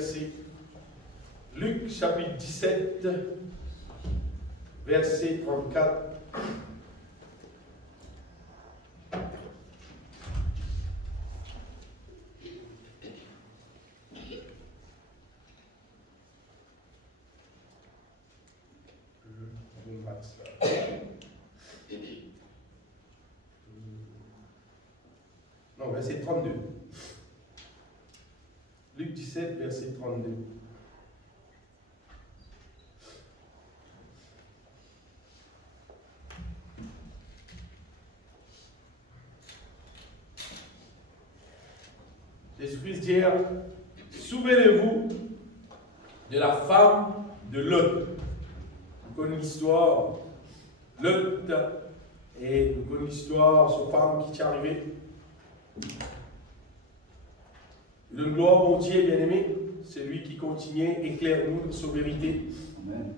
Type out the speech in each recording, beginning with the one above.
versets. Luc chapitre 17, verset 34. Non, verset 32. Luc 17, verset 32. Jésus-Christ dit, souvenez-vous de la femme de Lot. Nous connaissons l'histoire. Lot, et nous connaissons l'histoire, cette femme qui est arrivée. Le gloire au Dieu bien-aimé, c'est lui qui continue, éclaire-nous de sa vérité. Amen.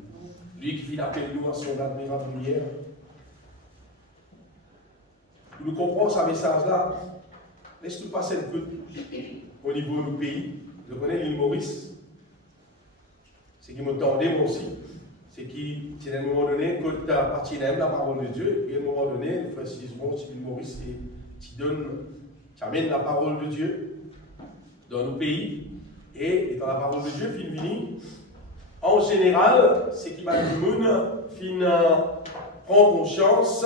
Lui qui vient appeler nous à son admirable lumière. Nous comprenons ce message-là. Laisse-nous passer un peu au niveau du pays. Je connais l'île Maurice. C'est qui m'entendait moi aussi. C'est qui, à un moment donné, quand tu appartiens à la parole de Dieu, et à un moment donné, le frère Cisron, c'est l'île Maurice, tu amènes la parole de Dieu dans nos pays, et dans la parole de Dieu, fin, en général, c'est qui va du monde, prend conscience,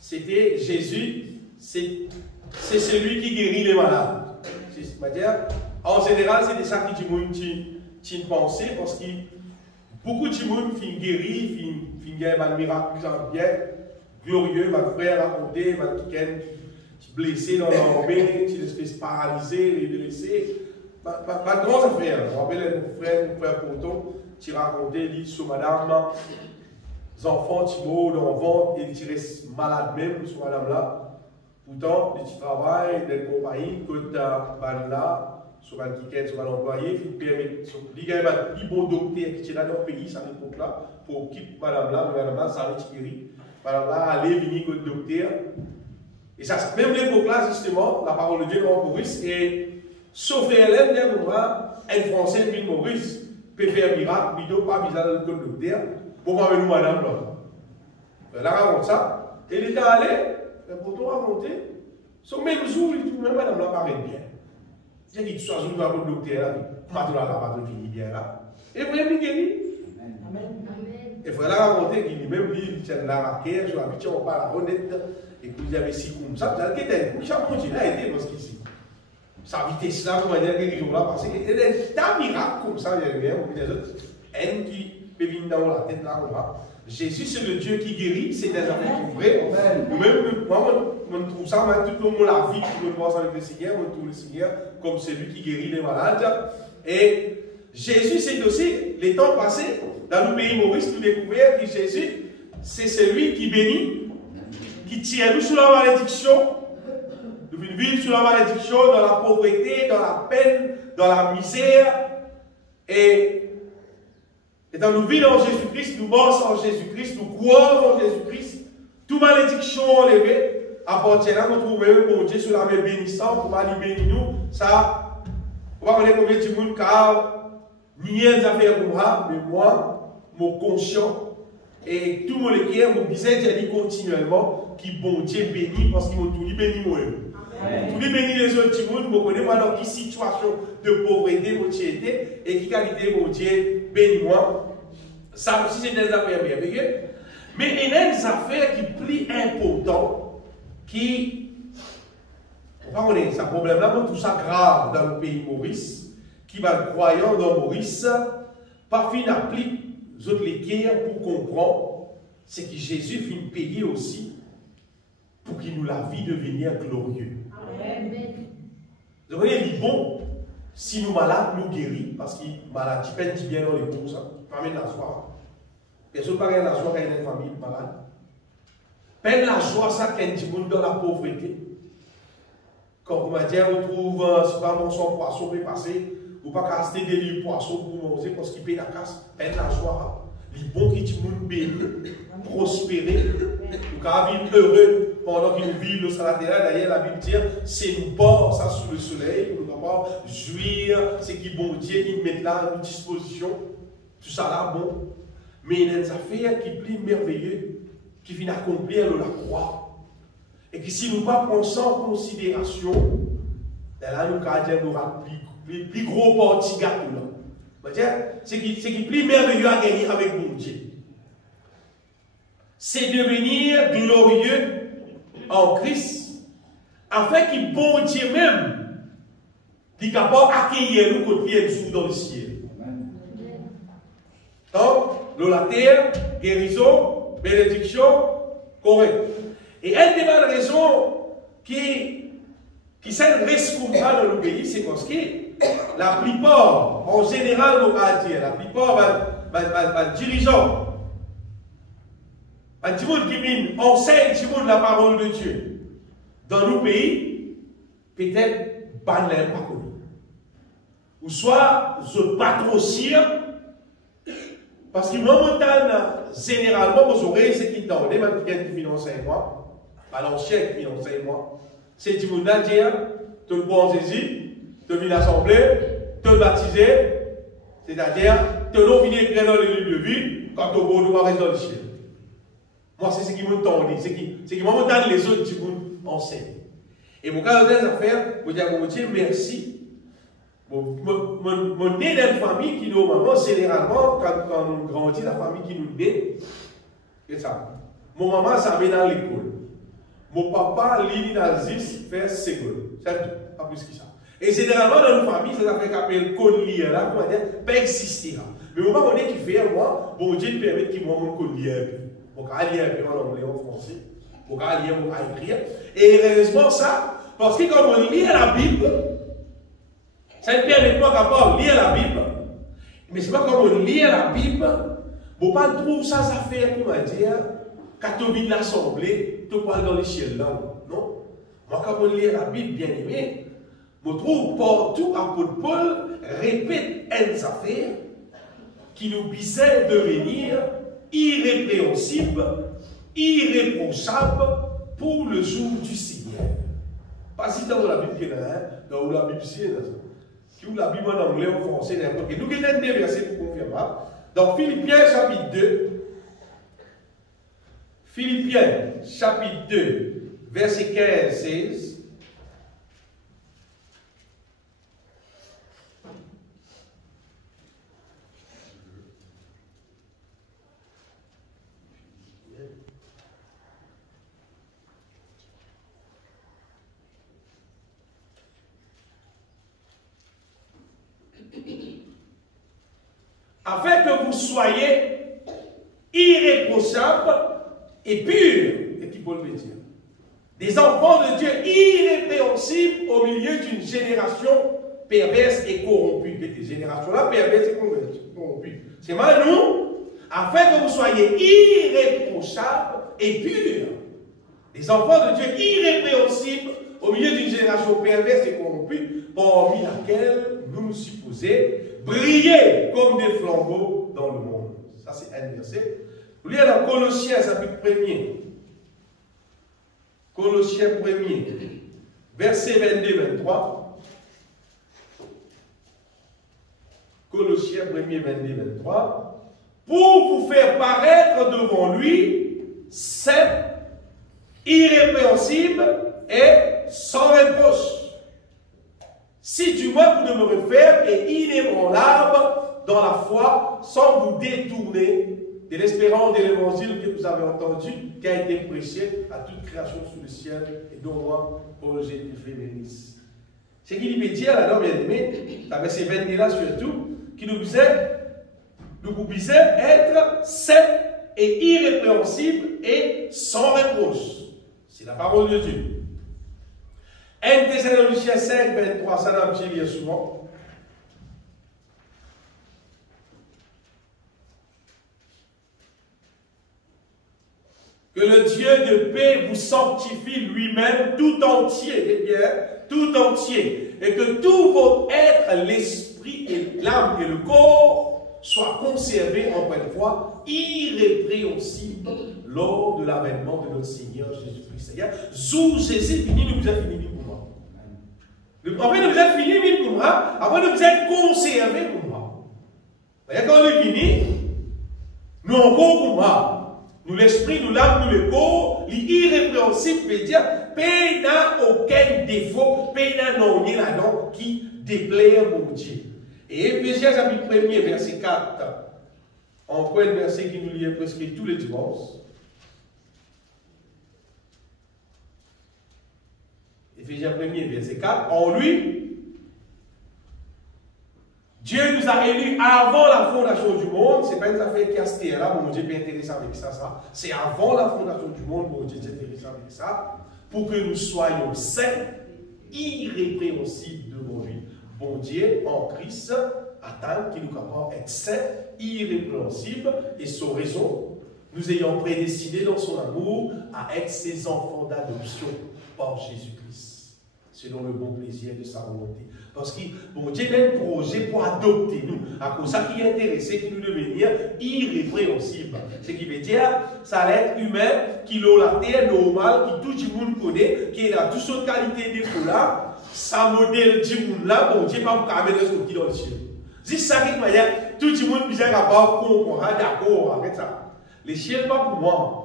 c'était Jésus, c'est celui qui guérit les malades. C'est-à-dire, en général, c'est ça qui du monde qui pensait, parce que beaucoup de monde fin guéri, fin guéri, un miracle bien, glorieux, ma frère raconté, ma qui blessé dans l'armée, qui espèce paralysé, les blessés. Pas de grandes affaires. Je me rappelle mon frère Ponton, qui racontait sur madame, les enfants, qui mourent dans le ventre, et qui restent malades même sur madame là. Pourtant, les travail dans une compagnie, quand là, sur un ticket, sur un employé, il permet, il y a un plus bon docteur qui est dans le pays, à l'époque là, pour quitter madame là, ça va tirer. Madame là, aller venir avec le docteur. Et ça, même l'époque là, justement, la parole de Dieu dans Maurice, et sauf Hélène, un Français de Maurice peut faire miracle, plutôt pas bizarre dans le code docteur, pour pas venir madame là. Elle a raconté ça, et il était allé, le pourtant raconté, son même jour, il trouve même madame là paraît bien. Il dit, tu sois jour dans le docteur là, maintenant là, pas de finir bien là. Et vraiment guéri. Amen. Et il faut la raconter qu'il dit, même lui, il tient la raquette, je l'habitude, on parle à honnête. Et puis il y avait si comme ça, vous avez dit, chaque continent a été parce qu'ici. Sa vitesse là, comment dire, guérison là, parce que c'est un miracle comme ça, il y a bien, des autres, haine qui peut venir dans la tête là, comme ça. Jésus, c'est le Dieu qui guérit, c'est des affaires qui vraies. Nous-mêmes, moi, on trouve ça, tout le monde la vie, tout le monde passe avec le Seigneur, on trouve le Seigneur comme celui qui guérit les malades. Et Jésus, c'est aussi, les temps passés, dans le pays Maurice, nous découvert que Jésus, c'est celui qui bénit, qui tire nous sous la malédiction, nous vivons sous la malédiction, dans la pauvreté, dans la peine, dans la misère. Et dans nous vivons en Jésus-Christ, nous morts en Jésus-Christ, nous croyons en Jésus-Christ, toute malédiction enlevée, appartient à notre bon Dieu sur la main bénissante, pour mal bénir nous. Ça, on va connaître combien de monde car ni un affaire pour moi, mais moi, mon conscient, et tout mon équipe, mon bizarre, dit continuellement, qui bon Dieu bénit, parce qu'ils m'ont tout dit béni moi-même. Tout dit béni les autres gens, je connais moi dans quelle situation de pauvreté, mon Dieu était, et qui qualité mon Dieu béni moi. Ça aussi, c'est des affaires merveilleuses. Mais il y a des affaires qui plus importantes, qui, on va connaître ça, problème-là, tout ça grave dans le pays Maurice, qui va croyant dans Maurice, pas fin applique les autres l'équerre pour comprendre, c'est que Jésus finit payer aussi pour qu'il nous la vie devenir glorieux. Amen. Vous voyez, il est bon, si nous malades, nous guérit, parce que maladie peine qui vient dans les courses, pas même la joie. Personne pas la joie quand il y a une famille malade. Peine la joie, ça quand il y a dans la pauvreté. Quand on va dire, on trouve, c'est pas mon son poisson peut passer, ou pas caster des livres poissons pour manger parce qu'il paye la casse, peine la joie. les bons qui te monde béni, prospérer, nous avons vivre heureux pendant qu'ils vivent sur la terre. D'ailleurs, la Bible dit, c'est nous pas ça sous le soleil, pour nous capables jouir, c'est qui bon Dieu, il met là à notre disposition, tout ça là, bon. Mais il y a des affaires qui sont plus merveilleuses, qui viennent accomplir la croix. Et que si nous ne prenons pas ça en considération, là, nous avons le plus gros parti gâteau. C'est qui est plus merveilleux à gagner avec mon Dieu. C'est devenir glorieux en Christ, afin qu'il bon Dieu même, soit capable d'accueillir nous quand il est dans le ciel. Donc, la terre, guérison, bénédiction, correct. Et une des raisons qui reste comme ça dans le pays, c'est parce que la plupart, en général, on va dire, la plupart des dirigeants, tout le monde qui enseigne tout le monde la parole de Dieu dans nos pays, peut-être pas connu. Ou soit je patrocine, parce que moi, généralement, vous aurez ce qui tendent, même qui finance moi, pas l'ancien qui finance moi, c'est du monde à dire, tu le prends en saisie, tu vis l'assemblée, tu le baptisé, c'est-à-dire, tu l'as fini écrire dans les livres de vie, quand tu vas rester dans le ciel. Moi, c'est ce qui me tend, c'est qui me les autres qui m'enseignent. Et mon cas, des affaires, je vous dis merci. Mon né dans une famille qui, normalement, généralement, quand on grandit, la famille qui nous naît, c'est ça. Mon maman, ça met dans l'école. Mon papa, lui, dans 10, fait seconde. C'est tout, pas plus que ça. Et généralement, dans une famille, ça fait qu'appelle collier, là, comment dire, pas exister là. Mais au moment où on est qui fait, moi, bon Dieu permet qu'il m'en mon collier un peu. On va lire un peu en anglais, en français. On va lire, on va écrire. Et heureusement, ça, parce que quand on lit la Bible, ça ne permet pas capable de lire la Bible. Mais c'est pas comme on lit la Bible, on ne pas trouver ça, ça fait, comment dire, quand on vit l'assemblée, tu parles dans les ciels là. Non? Moi, quand on lit la Bible, bien aimé, je trouve partout l'apôtre Paul répète une affaire qui nous disait de devenir irrépréhensible, irréprochable pour le jour du Seigneur. Pas si dans la Bible, dans la Bible, qui ou la Bible en anglais, en français, n'importe quel. Nous avons des versets pour confirmer. Dans Philippiens chapitre 2, Philippiens chapitre 2, verset 15-16. Afin que vous soyez irréprochables et purs, et qui peut le dire, des enfants de Dieu irrépréhensibles au milieu d'une génération perverse et corrompue. Cette génération-là, perverse et corrompue. C'est mal nous, afin que vous soyez irréprochables et purs, des enfants de Dieu irrépréhensibles au milieu d'une génération perverse et corrompue, parmi laquelle nous nous supposons briller comme des flambeaux dans le monde. Ça, c'est un verset. Vous lisez dans Colossiens, chapitre 1er. Colossiens 1er, verset 22-23. Colossiens 1er, 22-23. Pour vous faire paraître devant lui, saint, irrépréhensible et sans reproche. Si du moins vous demeurez ferme et inébranlable dans la foi, sans vous détourner de l'espérance de l'évangile que vous avez entendu, qui a été prêché à toute création sous le ciel, et dont moi, Paul, j'ai été fait bénisse. Ce qu'il veut dire, alors, bien aimé, avec ces 20 là surtout, qui nous disait être saints et irrépréhensibles et sans reproche. C'est la parole de Dieu. 1 Thessaloniciens 5, 23, ça n'a pas lire souvent. Que le Dieu de paix vous sanctifie lui-même tout entier, eh bien, tout entier, et que tout votre être, l'esprit et l'âme et le corps soit conservé, encore une fois, irrépréhensible lors de l'avènement de notre Seigneur Jésus-Christ. C'est-à-dire, zou Jésus fini, nous avons fini pour moi. Après, nous avons fini pour moi, après, nous avons conservé pour moi. C'est-à-dire, quand on est fini, nous encore pour moi. Nous l'esprit, nous l'âme, nous le corps, l'irrépréhensible veut dire, paix n'a aucun défaut, paix n'a non là-dedans qui déplaire mon Dieu. Et Éphésiens chapitre 1er, verset 4, encore un verset qui nous lit presque tous les dimanches. Éphésiens 1er, verset 4, en lui, Dieu nous a élus avant la fondation du monde. Ce n'est pas une affaire qui a cette là, mon Dieu est intéressé avec ça. C'est avant la fondation du monde, mon Dieu est intéressé avec ça, pour que nous soyons saints, irrépréhensibles devant lui. Bon Dieu, en Christ, attend qu'il nous capable d'être saints, irrépréhensibles, et sans raison, nous ayons prédestinés dans son amour à être ses enfants d'adoption par Jésus-Christ, selon le bon plaisir de sa volonté. Parce que bon Dieu a un projet pour adopter nous, à cause de ça qui est intéressé, qui nous devenir irrépréhensibles. Ce qui veut dire, ça va être humain, qui est la terre normale, qui tout le monde connaît, qui a toutes sortes de qualités de défauts là. Ça modèle du monde là, bon Dieu pas pour caméra ce qui dans le ciel. C'est ça qui veut dire, tout le monde bien capable de comprendre, d'accord avec ça. Les ciels pas pour moi.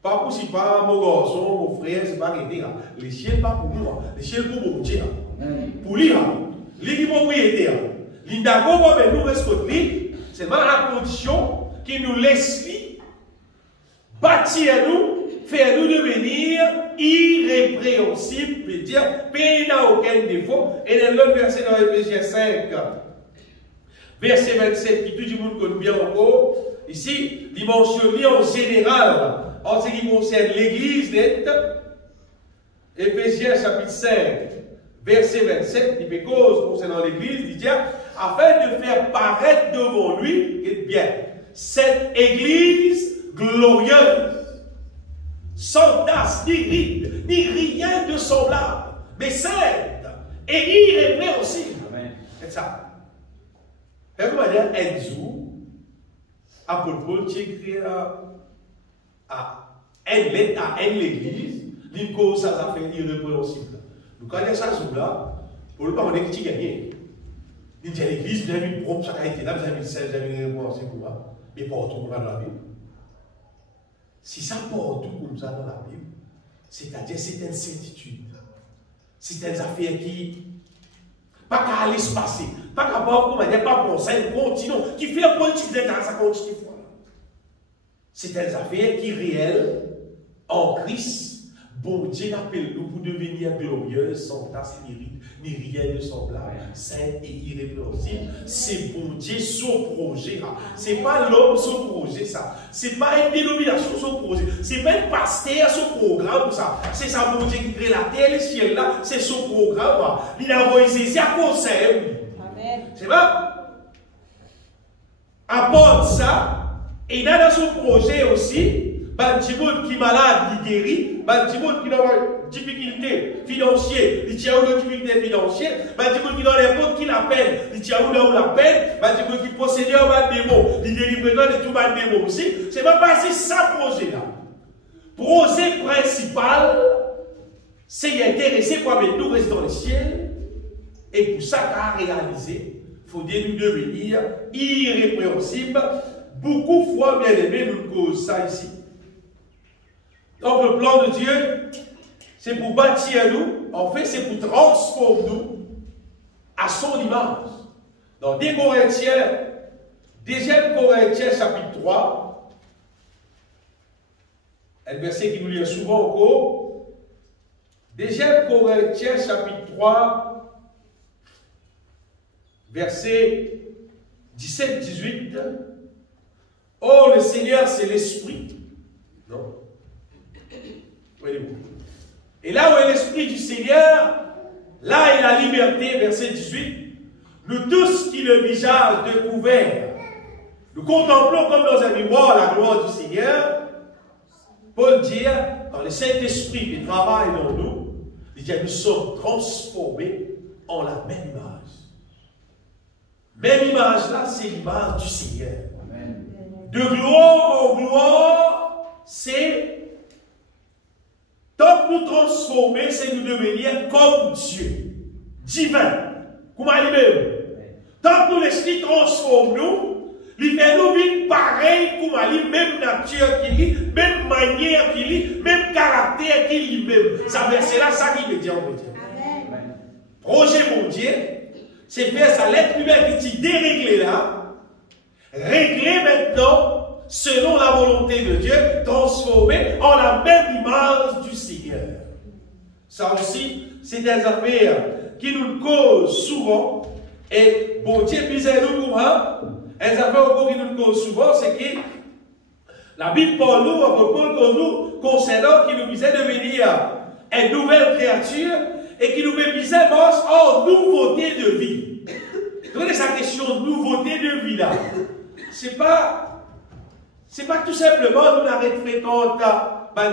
Pas pour si pas mon garçon, mon frère, c'est pas arrêté là. Les ciels pas pour moi. Les ciels pour mon Dieu. Pour lui là. Lui qui propriétaire. Lui d'accord avec nous respecter, c'est mal à condition qu'il nous laisse lui bâtir nous. Faire nous devenir irrépréhensibles, veut dire, pays n'a aucun défaut. Et dans l'autre verset dans Éphésiens 5, verset 27, qui tout le monde connaît bien encore, ici, il mentionne en général, en ce qui concerne l'Église nette, Éphésiens chapitre 5, verset 27, il fait cause concernant l'Église, il dit, afin de faire paraître devant lui, et bien, cette Église glorieuse, sans tasse, ni ride, ni rien de semblable, mais sainte et irrépréhensible. C'est ça. Et vous voyez, Enzo, apôtre Paul, qui écrit à l'église, il cause ça fait irrépréhensible. Donc, quand il y a ça, là, pour le pas, on est qui gagné. Il dit à l'église, vous avez une propre, chaque été là, vous avez une selle, vous avez une irrépréhensible pour moi, mais pas tout dans la Bible. Si ça part tout comme ça dans la Bible, c'est-à-dire c'est une certitude. C'est une affaire qui, pas qu'à aller se passer, pas qu'à pas penser, continue, qui fait un politique dans sa continue. C'est une affaire qui est réelle, en Christ. Bon Dieu appelle nous pour devenir glorieuse, sans tasse ni ride, ni rien de semblable, saint et irrépréhensible. C'est bon Dieu son projet. Ce n'est pas l'homme son projet, ça. Ce n'est pas une dénomination son projet. Ce n'est pas un pasteur son programme, ça. C'est ça, bon Dieu qui crée la terre et le ciel là. C'est son programme. Il a envoyé c'est à conseil. C'est vrai? Apporte ça. Et il a dans son projet aussi. Bantimoun qui est malade, il guérit. Bantimoun qui a une difficulté financière, il tient une difficulté financière. Bantimoun qui a n'importe qui la peine, il tient une la peine. Bantimoun qui possède un mal démon, il délivre de tout mal démon aussi. C'est pas passé ça projet là. Projet principal, c'est intéressé pour nous rester dans le ciel. Et pour ça qu'a réalisé, il faut nous devenir irrépréhensibles. Beaucoup de fois, bien aimé, nous cause ça ici. Donc le plan de Dieu, c'est pour bâtir nous, en fait c'est pour transformer nous à son image. Dans 2 Corinthiens, 2 Corinthiens chapitre 3, un verset qui nous lit souvent encore, 2 Corinthiens chapitre 3, verset 17-18, oh le Seigneur c'est l'Esprit. Non. Et là où est l'Esprit du Seigneur, là est la liberté, verset 18. Nous tous qui le visage découvert, nous contemplons comme dans un miroir la gloire du Seigneur. Paul dit, quand le Saint-Esprit qui travaille dans nous, il dit, nous sommes transformés en la même image. Même image là, c'est l'image du Seigneur. Amen. De gloire en gloire, c'est tant que nous transformer, c'est nous devenir comme Dieu, divin, comme lui-même. Tant que nous l'esprit transforme nous, il fait nous vivre pareil comme lui, même nature qu'il est, même manière qu'il est, même caractère qu'il est même. Ça c'est là ça qui veut dire, on veut dire. Amen. Projet mon Dieu, c'est faire ça, l'être humain qui est déréglé là, régler maintenant, selon la volonté de Dieu, transformé en la même image du Seigneur. Ça aussi, c'est des affaires qui nous causent souvent, et bon Dieu, nous courant, les affaires encore qui nous causent souvent, c'est que la Bible pour nous, à propos de nous, concernant qui nous disait de devenir une nouvelle créature, et qui nous disait en nouveauté de vie. Donc, cette question de nouveauté de vie là, c'est pas tout simplement nous arrêtons fréquente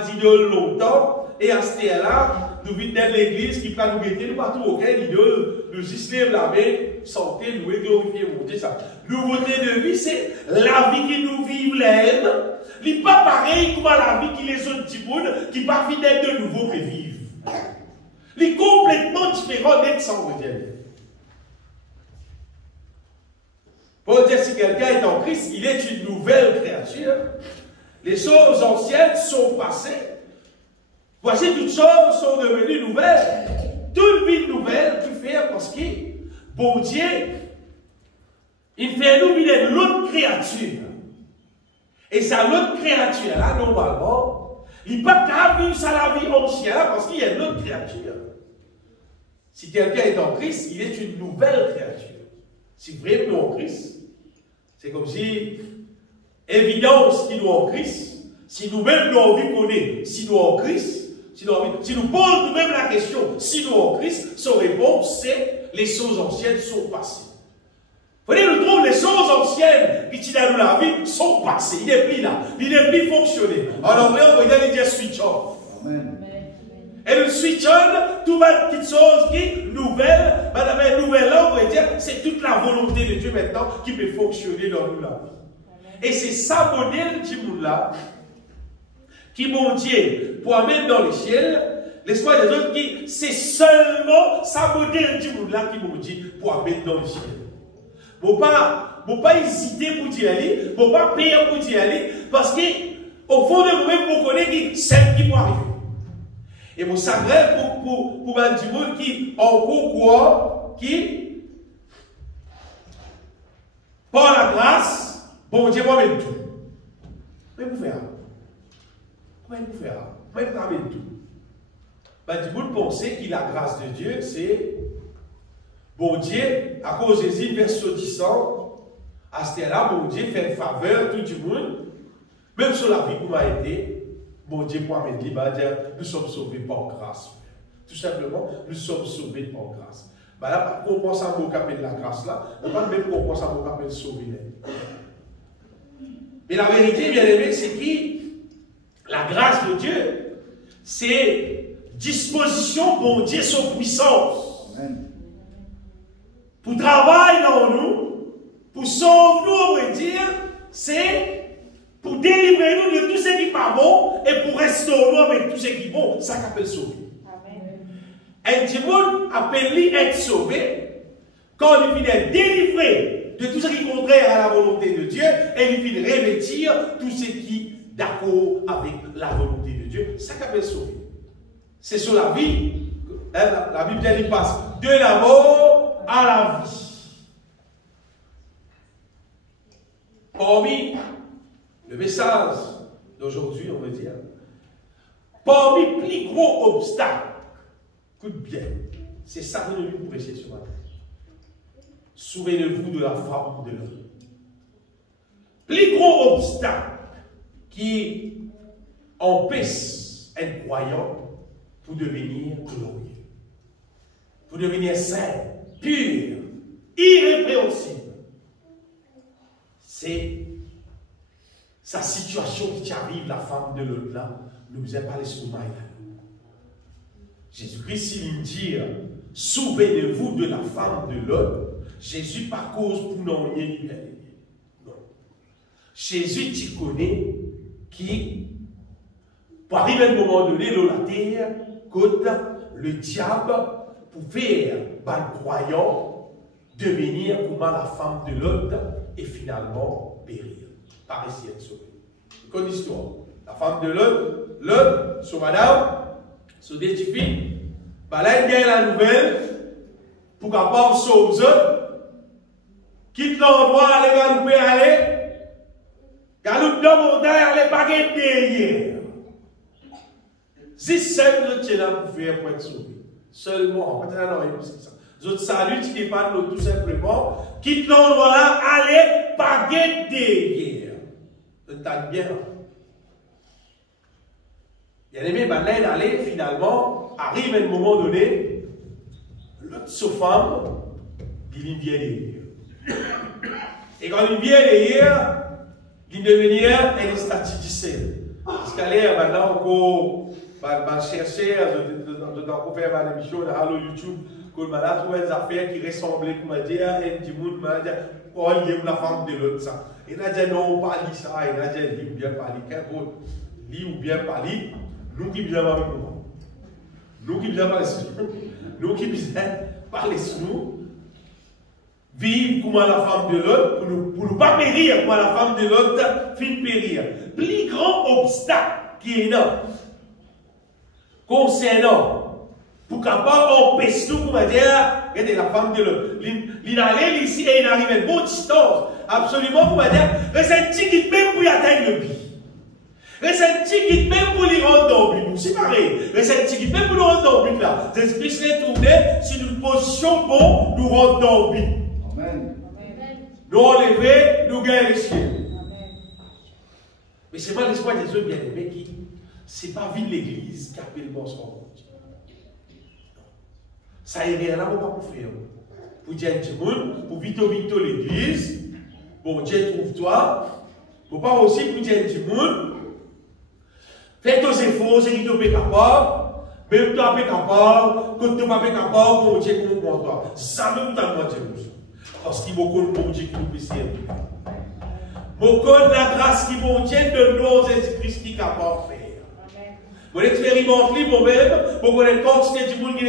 d'idole longtemps et à ce là nous vivons dans l'église qui va nous guetter, nous partout aucun idole, nous juste lève la main, santé, louer, glorifier, monter ça. Nouveauté de vie, c'est la vie qui nous vivent l'aime. Il n'est pas pareil comme la vie qui les autres petits bouts qui pas fidèles de nouveau que vivent. Il est complètement différent d'être sans modèle. Pour dire si quelqu'un est en Christ, il est une nouvelle créature. Les choses anciennes sont passées. Voici toutes choses sont devenues nouvelles. Toute vie nouvelle qui fait parce que bon Dieu, il fait nous vivre l'autre créature. Et ça l'autre créature là, normalement, il n'est pas capable de vivre la vie ancienne parce qu'il y a une autre créature. Si quelqu'un est en Christ, il est une nouvelle créature. Si vraiment en Christ, c'est comme si, évidence qu'il nous en Christ, si nous-mêmes nous envie qu'on est, si nous en Christ, si nous posons nous-mêmes la question, si nous en Christ, son réponse c'est les choses anciennes sont passées. Vous voyez, nous trouvons les choses anciennes qui dans la vie sont passées. Il n'est plus là, il n'est plus fonctionné. En anglais, on va dire switch off. Amen. Et le switch on, tout va petite chose qui nouvelle, madame, nouvelle là, on va dire, c'est toute la volonté de Dieu maintenant qui peut fonctionner dans nous là. Et c'est ça modèle du monde là, qui mon Dieu pour amener dans les ciels, l'espoir des autres qui, c'est seulement ça modèle du monde là qui mon Dieu pour amener dans les ciels. Faut pas hésiter pour y aller, faut pas payer pour y aller, parce que au fond de vous-même, vous connaissez qui c'est qui peut arriver. Et vous savez pour un du monde qui en quoi, qui par la grâce, bon Dieu moi même tout. Mais vous faire. Comment vous faire? Comment vous faire tout? Ben, du monde penser que la grâce de Dieu, c'est bon Dieu, à cause des îles versodissants, à ce là bon Dieu fait faveur tout le monde, même sur la vie qu'on a été. Bon Dieu, pour amener dire, nous sommes sauvés par grâce. Tout simplement, nous sommes sauvés par grâce. Ben là, on pense à mon capé de la grâce là, on ne pas même qu'on pense à mon capé de sauver. Mais la vérité, bien aimé, c'est que la grâce de Dieu, c'est disposition pour Dieu, son puissance. Amen. Pour travailler dans nous, pour sauver nous, on va dire, c'est pour délivrer nous de tout ce qui n'est pas bon et pour restaurer nous avec tout ce qui est bon. Ça qu'appelle sauver. Un démon appelle lui être sauvé quand il vient délivrer de tout ce qui est contraire à la volonté de Dieu et il vient revêtir tout ce qui est d'accord avec la volonté de Dieu. Ça qu'appelle sauver. C'est sur la vie. La Bible elle passe de la mort à la vie. Parmi le message d'aujourd'hui, on va dire, parmi les plus gros obstacles, écoute bien, c'est ça que nous devons prêcher ce matin. Souvenez-vous de la femme de l'homme. Plus gros obstacle qui empêche un croyant pour devenir glorieux, pour devenir saint, pur, irrépréhensible. C'est sa situation qui arrive, la femme de l'autre là, ne vous a pas laissé mal. Jésus-Christ, il dit, souvenez-vous de la femme de l'autre. Jésus pas cause pour non y non. Jésus tu connais qui pour arriver à un moment donné dans la terre côté le diable pour faire le croyant devenir comme la femme de l'autre et finalement périr par essayer de sauver. Une histoire. La femme de l'autre, son madame, son détifie, là il gagne la nouvelle pour qu'elle parte sauver les autres, quitte l'endroit, aller vers nous aller, car nous devons aller pas derrière. Si seul nous là pour faire pour être sauvé. Seulement, en fait, non, c'est ça. Les autres saluts qui dépendent tout simplement, quitte l'endroit là, allez pas derrière. Vous entendez bien. Il y a des gens qui aller finalement, arrive à un moment donné, l'autre femme, il vient derrière. Et quand il vient derrière, il devient un statisticien. Parce qu'elle est maintenant encore chercher, de faire une émission de Halo YouTube, qu'on a trouvé des affaires qui ressemblaient, comme dire, et du monde m'a dit, oh, il y a la femme de l'autre, ça. Il a dit, non, pas dit ça, il a dit, lit ou bien pas lit, qu'un autre, lit ou bien pas lit, nous qui bien avec nous. Nous qui bien parler sur nous, nous qui bien parler sur nous, vivre comme la femme de l'autre, pour ne pas périr comme la femme de l'autre, fin périr. Plus grand obstacle qui est là, concernant, pour capable empêcher nous, pour dire, regardez la femme de l'autre, il allait ici et il arrive à une bonne distance, absolument, pour dire, ressenti qui même pour y atteindre le but. Ressenti qui même pour lui rendre dans le but, c'est pareil. Ressenti qui même pour nous rendre dans le but là. L'esprit serait tourné sur une position pour nous rendre dans le but. Amen. Nous enlever, nous gagner les cieux. Mais c'est pas l'espoir des autres bien-aimés qui, c'est pas vivre l'église qui appelle le bon son. Ça y est rien là, on va pas pour faire. Pour dire à tout le monde, pour vite l'église, bon Dieu trouve-toi. Pour pas aussi pour dire à tout le monde, fais tes efforts, c'est qui tu es capable, même toi tu es capable, quand tu n'es pas capable, bon Dieu comme pour toi. Ça même t'as demandé nous. Parce qu'il y a beaucoup de Dieu qui nous peut servir. Beaucoup de la grâce qui vous tient de nos Jésus-Christ qui est capable de faire. Vous expérimentez vous-même, vous connaissez quantité du monde qui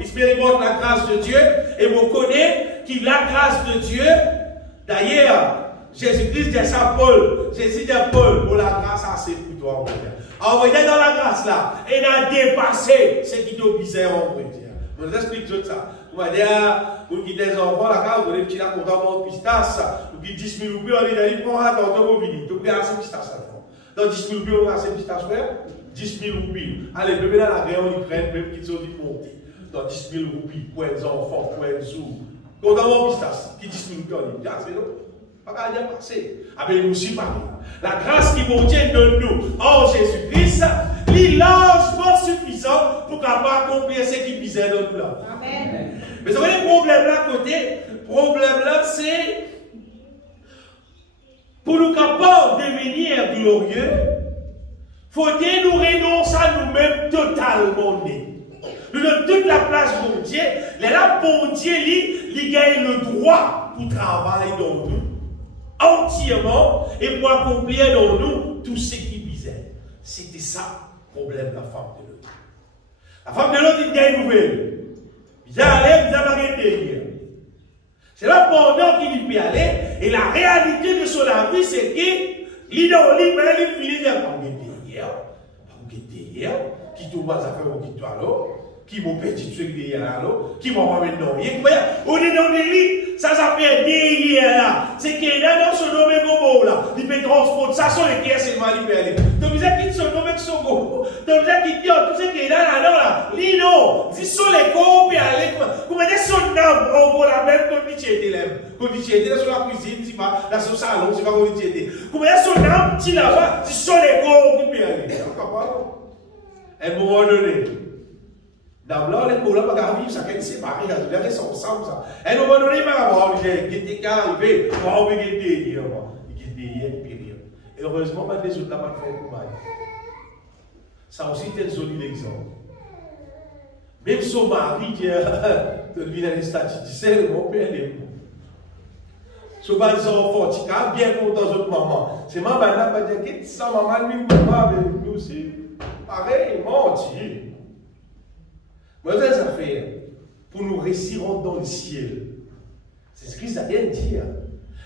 expérimente la grâce de Dieu, et vous connaissez qu'il la grâce de Dieu. D'ailleurs, Jésus-Christ dit ça à Paul, Jésus dit à Paul, pour la grâce assez pour toi, on va dire dans la grâce là, et a dépassé ce qui te bizarre, on va dire. Je vous explique tout ça. On va dire, pour qui des enfants, là, vous avez un petit là, content de pistache, ou qui 10 000 roupies, on est allé prendre un temps de venir. Donc, il y a assez de pistache là. Dans 10 000 roupies, on a assez de pistache, frère. 10 000 roupies. Allez, le là, la guerre, on y prenne, même qui sont dit monter. Dans 10 000 roupies, pour les enfants, pour les sous. Content de pistache, qui 10 000 roupies, on dit, c'est non. Pas qu'à dire passer. Avec nous aussi, pareil. La grâce qui vous tient de nous en Jésus-Christ, est largement suffisant pour capable accomplir ce qui visait dans nous là. Amen. Mais vous voyez le problème là côté, le problème là c'est pour nous capables de devenir glorieux, faut-il nous renoncer à nous-mêmes totalement. Nous donnons toute la place pour Dieu. Là, pour Dieu, il gagne le droit pour travailler dans nous entièrement et pour accomplir dans nous tout ce qui visait. C'était ça le problème de la femme de l'autre. La femme de l'autre, il gagne une nouvelle. Bien aller, bien arrêter. C'est là pendant qu'il peut aller, et la réalité de son vie, c'est qu'il est dans l'île, mais il finit par hier, qui tout va faire au quitte alors, qui vont petit truc derrière alors, qui vont remettre dans rien. On est dans les lits, ça s'appelle derrière là. C'est qu'il est là dans son nom et gomo là. Il peut transporter ça sur les pièces et mal libéré. Donc vous avez quitté son nom et son gomo. Donc vous avez quitté tout ce qui est là là. Lino, si sur les corps et aller, vous mettez son âme, on voit la même condition d'élève. Condition d'élève sur la cuisine, c'est pas dans son salon, c'est pas condition d'élève. Vous mettez son âme, petit là-bas, si sur les corps qui peut aller. À un moment donné. D'abord, les problèmes à vivre, ça peut être séparé, ils sont ensemble. À un moment donné, j'ai été arrivé, on va guetter derrière moi. Il guette derrière, il périr. Et heureusement, les autres n'ont pas fait pour moi. Ça aussi, c'est un joli exemple. Même son mari qui devient dans les statuts, c'est mon père les mots. Son mari sont enfants, bien content de maman. C'est maman là, pas dire que ça, maman, lui, maman, avec nous aussi. Pareil, menti. Moi, j'ai des affaires pour nous réussir dans le ciel. C'est ce qu'il a bien dit.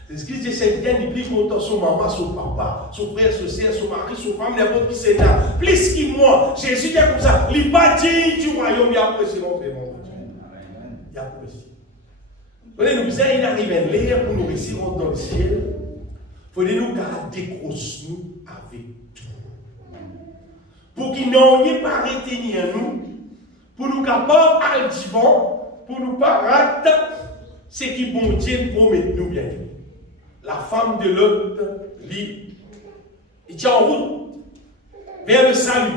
C'est ce qu'il dit, c'est quelqu'un qui plus content son maman, son papa, son frère, son soeur, son mari, son femme, n'importe qui c'est là. Plus qu'il moi, Jésus dit comme ça, il n'est pas digne du royaume, il a apprécié mon Dieu. Il a apprécié. Vous voyez, nous il arrive à l'air pour nous réussir dans le ciel. Il faut nous garder nous avec tout. Pour qu'il n'ait pas retenir nous, pour nous capables à divin, pour nous pas rater ce qui bon Dieu promet nous bien. La femme de l'autre, il tient en route vers le salut.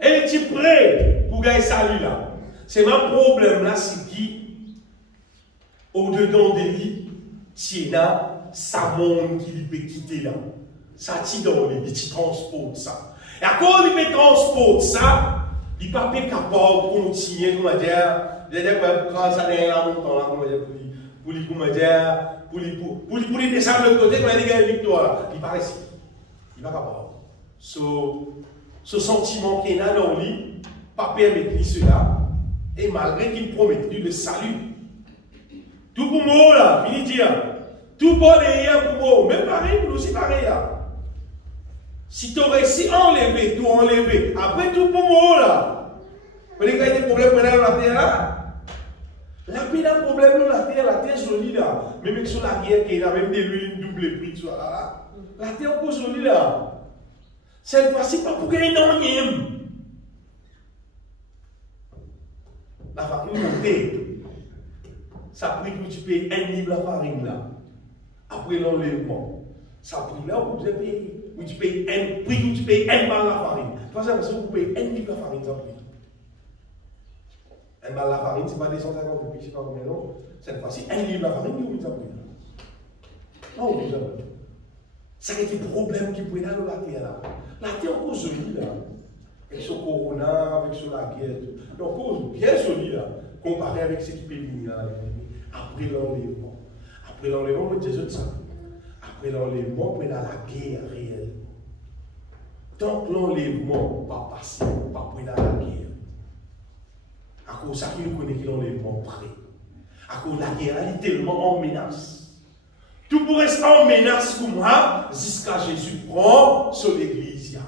Elle est prête pour gagner le salut là. C'est mon problème là, c'est qui, au-dedans de lui, c'est là, ça monde qui peut quitter là. Ça tire dans lui, il transporte ça. Et à cause il peut transporter ça, il n'est pas capable de continuer, comment dire, quand ça n'est là longtemps là, comment dire, pour les descendre de l'autre côté, quand il y a une victoire, il paraît ici. Il va capable. Ce sentiment qu'il a dans lui, pas permettre lui cela, et malgré qu'il promet lui le salut. Tout pour moi là, il dit, tout pour les pour moi, même pareil, nous aussi pareil là. Si tu aurais réussi à enlever, tout enlever, après tout pour moi là, vous voyez qu'il y a des problèmes dans la terre là? La paix n'a problème dans la terre jolie là. Même sur la guerre, il y a même des lunes double prix, là. La terre est jolie là. Cette fois-ci, pas pour gagner dans rien. La farine montée. Ça a pris que tu payes 1 livre la farine là. Après l'enlèvement. Ça a pris là où tu payes. Où tu payes un prix, où tu payes 1 balle la farine. Tu vois, ça, vous payez 1 livre la farine, ça pris. 1 balle la farine, c'est pas 250 roupies, c'est pas combien non. Cette fois-ci, 1 livre la farine, vous avez pris. Non, vous avez. Ça a été le problème qui pouvait aller dans la terre là. La terre est encore jolie là. Avec ce corona, avec ce la guerre. Donc, bien jolie là. Comparé avec ce qui peut venir là. Après l'enlèvement. Après l'enlèvement, on dit ça. Après l'enlèvement, on est dans la guerre réelle. Tant que l'enlèvement n'est pas passé, on ne peut pas dans la guerre. À cause de ça, qui nous connaît que l'enlèvement prêt. À cause de la guerre, elle est tellement en menace. Tout pourrait être en menace comme ça, jusqu'à Jésus prend sur l'église y aller.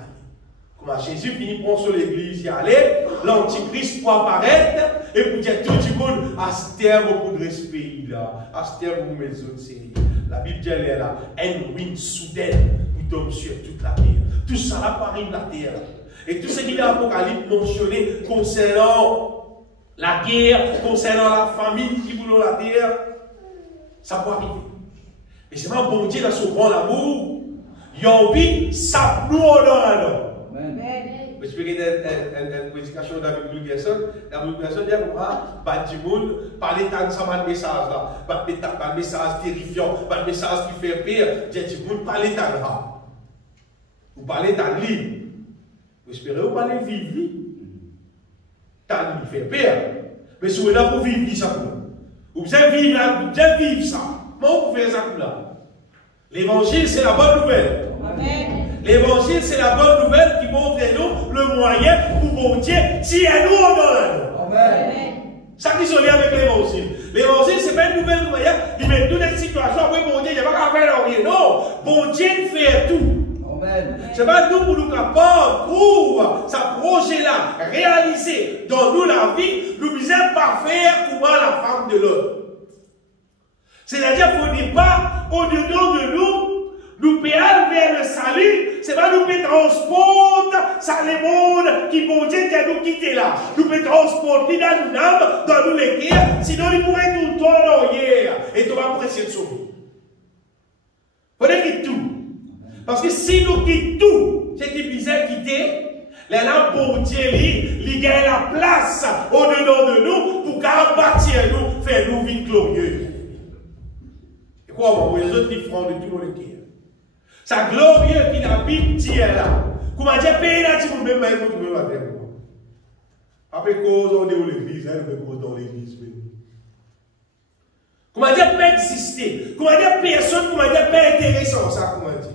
Comme Jésus finit prend sur l'église y aller, l'antichrist pour apparaître, et pour dire tout le monde, à ce terme pour de ce pays-là, à ce terme pour mes autres séries. La Bible dit elle est là, une ruine soudaine qui tombe sur toute la terre. Tout ça là parie de la terre. Et tout ce qui est dans l'Apocalypse mentionné concernant la guerre, concernant la famine qui voulait la terre, ça peut arriver. Et c'est vraiment bon Dieu dans son grand amour, il a envie, ça ploue dans l'homme. Mais je peux dire une prédication d'Abraham Gerson. Abraham Gerson dit que du monde, parler tant ça, un message là, un message terrifiant, un message qui fait peur, dit du monde, parler tant là. Vous parlez tant lui. Vous espérez vous parler vivre lui. Tant lui fait peur. Mais si vous êtes là pour vivre ça, vous devez vivre là, vous devez vivre ça. Comment vous faites ça là? L'évangile, c'est la bonne nouvelle. Amen. L'évangile, c'est la bonne nouvelle qui montre à nous le moyen pour bon Dieu si à nous on donne. Amen. Ça qui sont liés avec l'évangile. L'évangile, ce n'est pas une nouvelle moyen. Il met toutes les situations. Après, bon Dieu, il n'y a pas qu'à faire rien. Non. Bon Dieu fait tout. Ce n'est pas nous pour nous capables, pour ce projet-là, réaliser dans nous la vie, nous disons pas faire comment la femme de l'autre. C'est-à-dire qu'il ne faut pas au-dedans de nous. Nous payons vers le salut, c'est pas nous qui transporter ça les mondes qui vont dire que nous quitter là. Nous pouvons transporter dans nos âmes, dans nos guerres, sinon ils pourraient tout le temps en hier. Et tu vas apprécier de sauver. Il faut quitter tout. Parce que si nous quittons tout, c'est qui bizarre quitter, là, bon Dieu, il gagne la place au-dedans de nous pour bâtir nous, faire nous vie glorieuse. Et quoi, les autres qui feront de tout le guerre. Sa glorieux qui habite Dieu là. Comment dire, pays là, tu peux même pas trouver la terre. Après cause, on est où l'église, hein, on est dans l'église. Comment dire, pas exister. Comment dire, personne, comment dire, pas intéressant, ça, comment dire.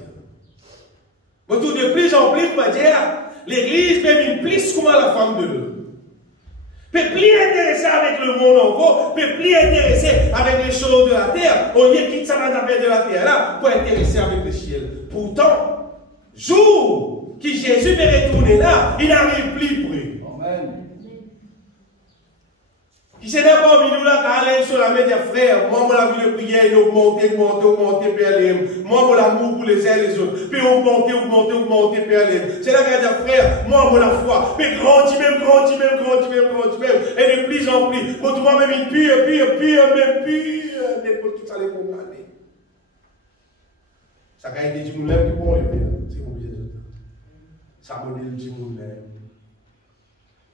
Mais tout de plus en plus, comment dire, l'église même plus comment la femme de l'autre. Peut plus intéressé avec le monde encore, peut plus intéressé avec les choses de la terre. On y quitte ça dans de la terre là pour intéresser avec le ciel. Pourtant, jour qui Jésus est retourné là, il n'arrive plus près. Amen. Qui s'est d'abord parmi nous là, qui allait sur la main des frères, moi, la vie de prière, il augmenté, PLM. Moi, l'amour pour les uns et les autres. Puis augmenter, PLM. C'est là qu'il y a des frères, moi, la foi. Puis grandit même. Et de plus en plus. Pour toi, même, il pire. N'importe qui s'allait pour m'aller. Ça a été du moulin qui pour les pères. C'est mon bien. Ça m'a dit du moulin.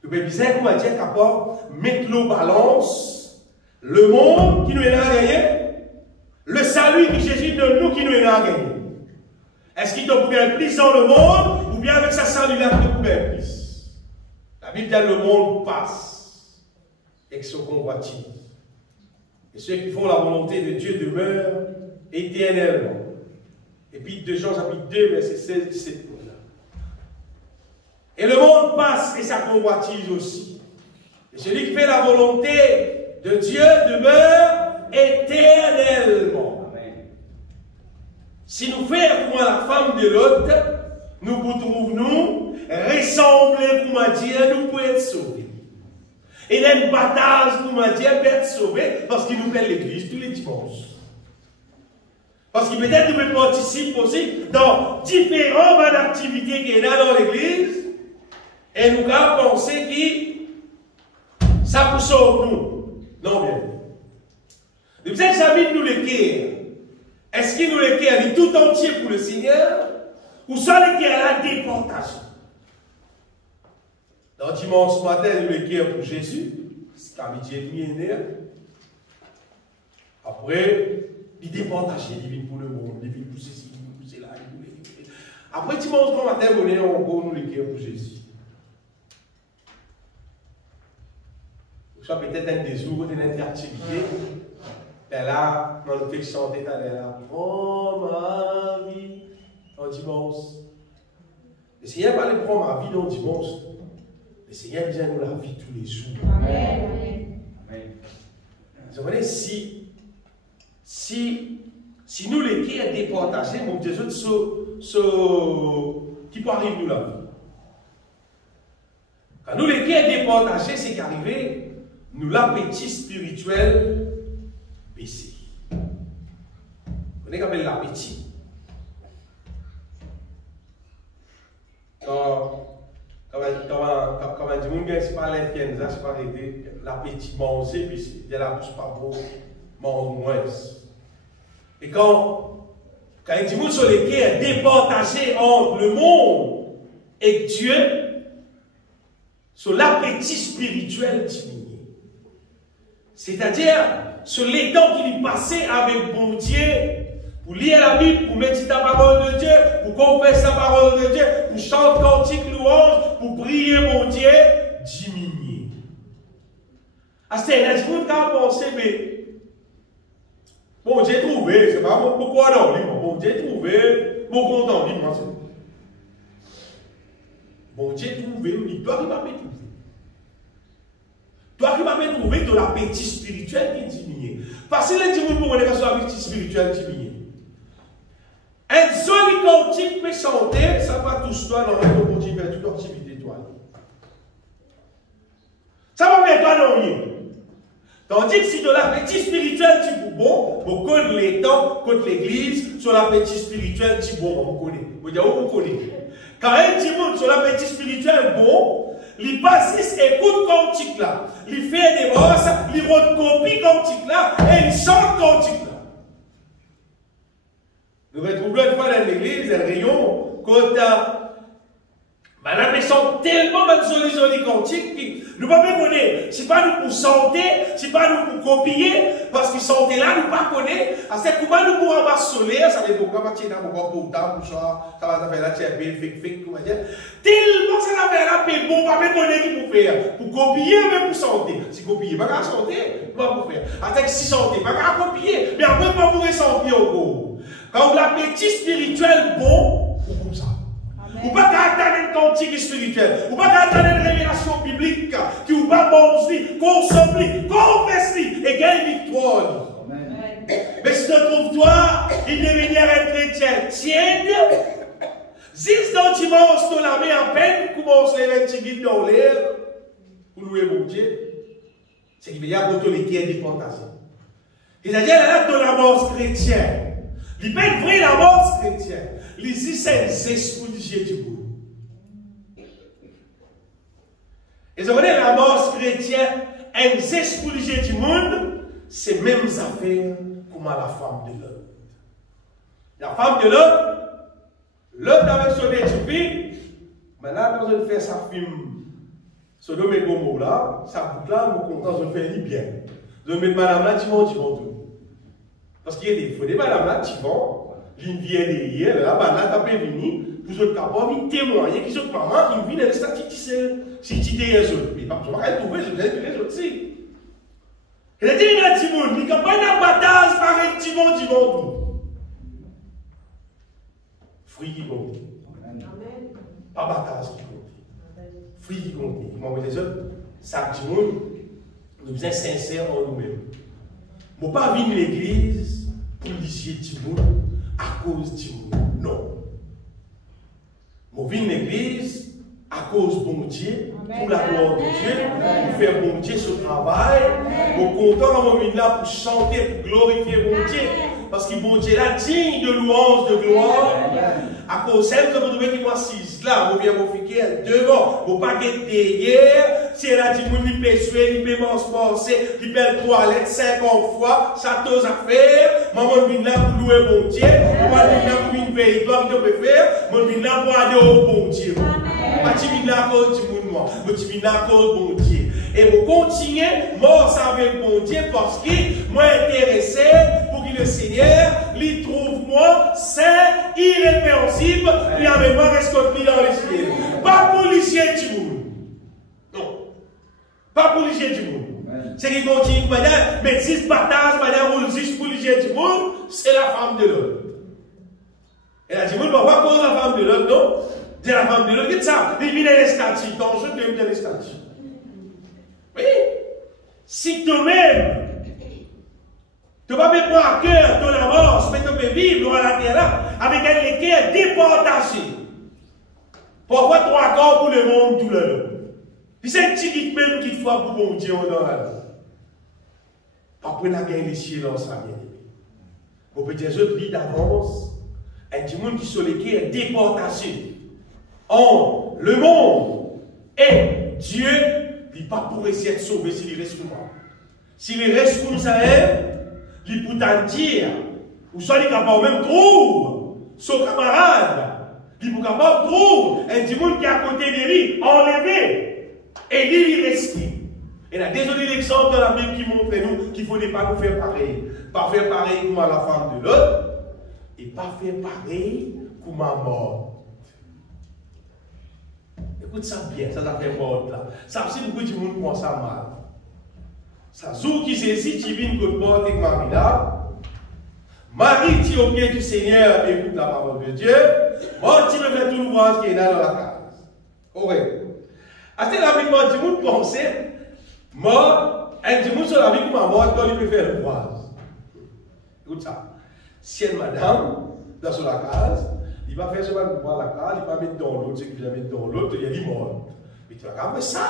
Le bébé bizarre, comment dire, qu'apporte, mettre l'eau balance, le monde qui nous est là à gagner, le salut que Jésus donne nous qui nous est là à gagner. Est-ce qu'il doit bien plus dans le monde, ou bien avec sa salut-là, il doit bien plus? La Bible dit que le monde passe, avec son convoitise. Et ceux qui font la volonté de Dieu demeurent éternellement. Et puis 2 Jean chapitre 2, verset 16-17. Et le monde passe et sa convoitise aussi. Et celui qui fait la volonté de Dieu demeure éternellement. Amen. Si nous faisons comme la femme de l'autre, nous retrouvons, ressembler comme Dieu, nous pouvons être sauvés. Et il y a une bataille comme Dieu peut être sauvé parce qu'il nous fait l'église tous les dimanches. Parce qu'il peut-être nous participe aussi dans différentes activités qu'il y a dans l'église. Et nous avons pensé que ça vous sauve nous. Non, bien. Vous savez, ça vient nous l'équerre. Est-ce qu'il nous l'équerre tout entier pour le Seigneur ou ça l'équerre à la déportation? Dans dimanche matin, nous l'équerre pour Jésus. C'est à midi et demi. Après, il déportage, il vient pour le monde, il vient pour ceci, il vient pour cela. Après, dimanche matin, on l'équerre pour Jésus. Soit peut-être un des jours, une interactivité. Et là, on nous fait chanter là. Oh ma vie, en dimanche. Le Seigneur va aller prendre ma vie dans dimanche. Le Seigneur vient nous la vie tous les jours. Amen. Vous voyez, si nous les qui est départagés, mon Dieu, qui peut arriver nous la vie. Quand nous les qui est départagés, c'est qu'arrivé. Nous l'appétit spirituel baissé. Vous connaissez comment l'appétit? Quand on dit c'est pas l'influenza, c'est pas l'appétit manger, puis il y a la bouche pas beau, mange moins. Et quand il dit sur les quais départagés entre le monde et Dieu, sur l'appétit spirituel diminue. C'est-à-dire, sur les temps qu'il y passait avec bon Dieu, pour lire la Bible, pour méditer la parole de Dieu, pour confesser la parole de Dieu, pour chanter cantique louange, pour prier mon Dieu, diminuer. C'est un esprit qui a pensé, mais bon Dieu trouvé, c'est pas pourquoi non, bon Dieu trouvé, mon content, dis-moi ça. Bon Dieu trouvé, il doit arriver à trouver. Toi qui m'as trouvé de l'appétit spirituel qui diminue. Parce que les gens pour les sur l'appétit spirituel diminue. Un seul cantique peut chanter, ça va tous toi dans le monde vers toute activité toi. Ça va faire toi non rien. Tandis que si de l'appétit spirituel tu es bon, vous connaissez les temps contre l'église, sur l'appétit spirituel tu es bon, on connaît. Vous dites, on connaît. Quand un petit monde sur l'appétit spirituel bon, il passe, écoute cantique là, il fait des bosses, il recopie cantique là, et il chante cantique là. Nous retrouvons une fois dans l'église, un rayon, quand Madame, ils sont tellement bonnes solutions quantiques qui nous ne pouvons pas connaître. Ce n'est pas nous pour santé, ce n'est pas nous pour copier, parce que santé là, nous ne pouvons pas connaître. C'est comment nous pouvons avoir solaire, ça veut dire comment tu es dans mon portable, ça va faire la TRP, fake, comment dire. Tellement ça va faire la paix, bon, pas même connaître qui pour faire. Pour copier, mais pour santé. Si copier, pas qu'à santé, pas pour faire. Avec si santé, pas qu'à copier, mais après, pas pour santé encore. Quand vous l'appétit spirituel bon, ou comme ça. Ou pas attendre une cantique spirituelle, ou pas attendre une révélation biblique qui vous va manger, consommer, converser et gagner victoire. Mais si tu trouves toi, il devenir un chrétien tiède, si dans dimanche, tu la mets à peine, commence les 20 guides dans l'air, pour louer mon Dieu, c'est qu'il y a pour tous les qui est déportation. C'est-à-dire, là, dans la mort chrétienne, il peut être vrai la mort chrétienne. Les c'est espoulgés du monde. Et vous voyez, la mort chrétienne, un espoulgés du monde, c'est même affaire comme à la femme de l'homme. La femme de l'homme avait son éthiopie, mais là, quand on fait sa film, Sodome et Gomorrhe, ça boucle là, mon content, on fait ni bien. Donc, madame là, tu vends tout. Parce qu'il y a des faux, des madame là, tu vends. L'une vient derrière, là, t'as pas venu, vous êtes capables de témoigner qui sont maman, qui vient dans les statistiques, si tu dis les autres. Mais pas besoin de trouver, je vais les autres aussi. Il a dit, il a dit, il n'y a pas de bataille par un petit monde, tout. Fruit qui compte. Pas bataille qui compte. Fruit qui compte. Comment les autres, ça dit, nous sommes sincères en nous-mêmes. Je ne pas venir l'église pour l'isier du monde. À cause du monde. Non. Je viens l'église à cause de bon Dieu, pour la gloire de Dieu, pour faire bon Dieu ce travail. Je suis content de venir là pour chanter, pour glorifier bon Dieu. Parce que bon Dieu est là, digne de louange, de gloire. À cause de ça, vous devez que moi assise là, vous viens vous fiquer devant, vous pas être derrière. Si elle a dit, il peut suer, il peut penser, il peut être toilette 50 fois, ça t'ose à faire. Maman vient là pour louer bon Dieu. Maman vient là pour une veille, toi, tu peux faire. Maman vient là pour aller au bon Dieu. Pas tu viens là à cause du monde, moi. Tu viens là à cause du bon Dieu. Et vous continuez, mort avec bon Dieu, parce que moi intéressé pour que le Seigneur lui trouve moi saint, irrépréhensible, puis en même temps reste mis dans les cieux. Pas pour l'isier du monde. Non. Pas pour l'isier du monde. C'est qui continue, mais si partage, ou juste pour l'isier du monde, c'est la femme de l'homme. Et la dit, on ne va pas cause la femme de l'homme, non? C'est la femme de l'homme, qu'est-ce que ça? Il vient dans les statuts, dans le jeu, dans les statuts. Oui. Si toi-même, tu vas me prendre à cœur ton avance, mais tu peux vivre dans la terre là, avec un cœur déportation. Pourquoi trois corps pour le monde tout le long? Puis c'est un petit qui même qui te fait pour bon Dieu dans la vie. Pas pour la gagner les cieux dans sa vie. Vous pouvez dire, je vis d'avance, un petit monde qui sont les cœurs déportation. Or, le monde et Dieu, il n'est pas pour essayer de sauver s'il reste comme ça. S'il reste comme ça, il peut t'en dire, ou soit il est capable même trouver son camarade, il est capable de trouver un petit monde qui est à côté de lui, enlevé, et lui, il reste. Et là, désolé l'exemple de la Bible qui montre nous qu'il ne faut pas nous faire pareil. Pas faire pareil comme à la femme de l'autre, et pas faire pareil comme à mort. Écoute ça bien, ça fait mort là. Ça aussi, beaucoup de monde prend ça mal. Ça, ceux qui saisit, tu viens de porte avec Marie là. Marie, tu es au pied du Seigneur, écoute la parole de Dieu. Moi, tu me fais tout l'ouvrage qui est là dans la case. Correct. À cette la vie, moi, du monde pensait, moi, un du monde sur la vie comme mort, toi, il peut faire l'ouvrage. Écoute ça. Si une madame, dans sur la case, il va faire seulement pour la case, il va mettre dans l'autre, c'est qu'il va mettre dans l'autre, il y a des morts. Mais tu vas regarder ça.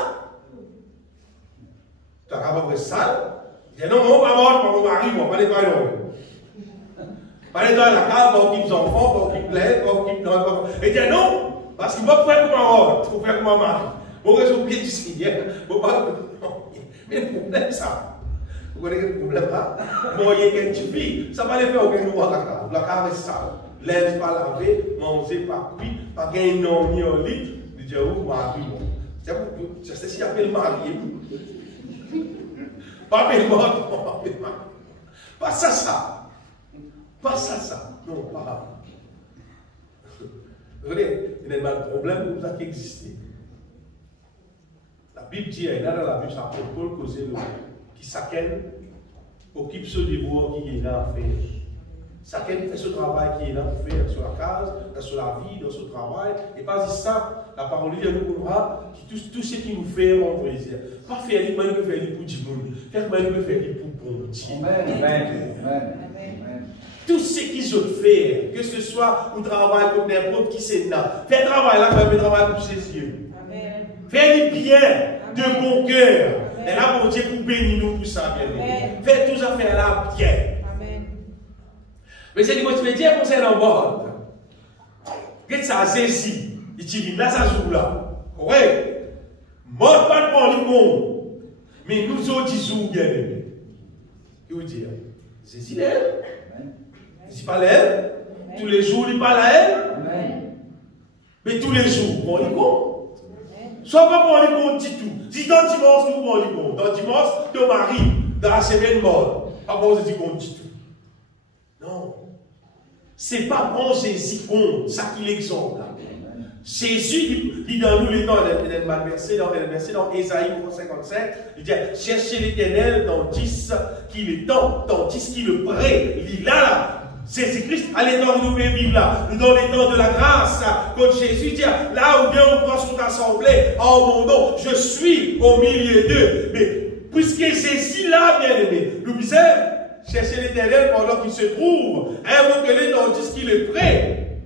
Tu vas regarder ça. Il dit non, on va mort, pas mon mari, moi, pas les doigts non. Pas les doigts à la case, pas occuper les enfants, pas occuper l'aide, pas occuper. Et il dit non, parce qu'il va faire comme un mort, il faut faire comme un mari. Vous restez au pied du Seigneur. Mais le problème, ça. Vous connaissez le problème là? Bon, il y a quelqu'un qui vit, ça va les faire aucun nouveau à la case. La case est sale. L'aide pas lavé, manger pas cuit, pas gagner non ni en lit. dis, oh, mari, c'est ce qu'il appelle marié. Pas mort, pas ça. Pas ça. Non, pas. Vous voyez, il y a un problème comme ça qui existait. La Bible dit, il y a dans la Bible, ça peut Paul causer le qui s'accède, occupe ce devoir qui est là à faire. Chacun fait ce travail qui est là pour faire sur la case, sur la vie, dans ce travail. Et pas juste ça, la parole de Dieu nous donnera tout ce qui nous fait rendre plaisir. Pas faire les mains que faire pour du monde, faire les mains que faire pour bon Dieu. Amen. Tout ce qu'ils ont fait, que ce soit un travail comme n'importe qui c'est là, faire travail là, faire travail pour ses yeux. Faire du bien, de bon cœur. Et là, bon Dieu, pour bénir nous pour ça, bien aimé. Faire toutes ces affaires là bien. Mais c'est ce que tu veux dire concernant mort. Qu'est-ce que ça a saisi? Il dit, là, ça joue là. Correct? Mort pas de bon, le monde. Mais nous autres, disons bien aimé. Que vous dire? C'est si elle. C'est pas elle. Tous les jours, il parle à elle. Mais tous les jours, bon, il compte. Soit pas bon, il compte du tout. Si dans dimanche, nous, bon, il compte. Dans dimanche, ton mari, dans la semaine mort. Pas bon, c'est compte du tout. Non. C'est pas bon Jésus compte, ça qui l'exemple. Jésus dit dans nous les temps, il y a un verset dans Ésaïe 55, il dit cherchez l'Éternel tandis qu'il est temps, tandis qu'il est prêt. Il est là. Jésus-Christ, à l'étang où nous vivons là, dans les temps de la grâce, quand Jésus dit, là où bien on prend son assemblée, en mon nom, je suis au milieu d'eux. Mais puisque Jésus là, bien aimé, nous disons, cherchez l'Éternel pendant qu'il se trouve, invoquez-le tandis qu'il est prêt.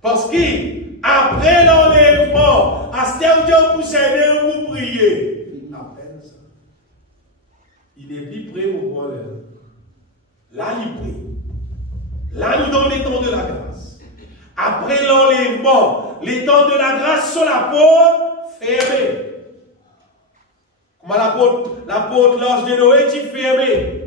Parce qu'après l'enlèvement, à ce temps où vous savez où vous priez, il est plus prêt pour voir là, il prie. Là, nous dans les temps de la grâce. Après l'enlèvement, les temps de la grâce sont la porte fermée. Comment la porte l'ange de Noé dit fermée.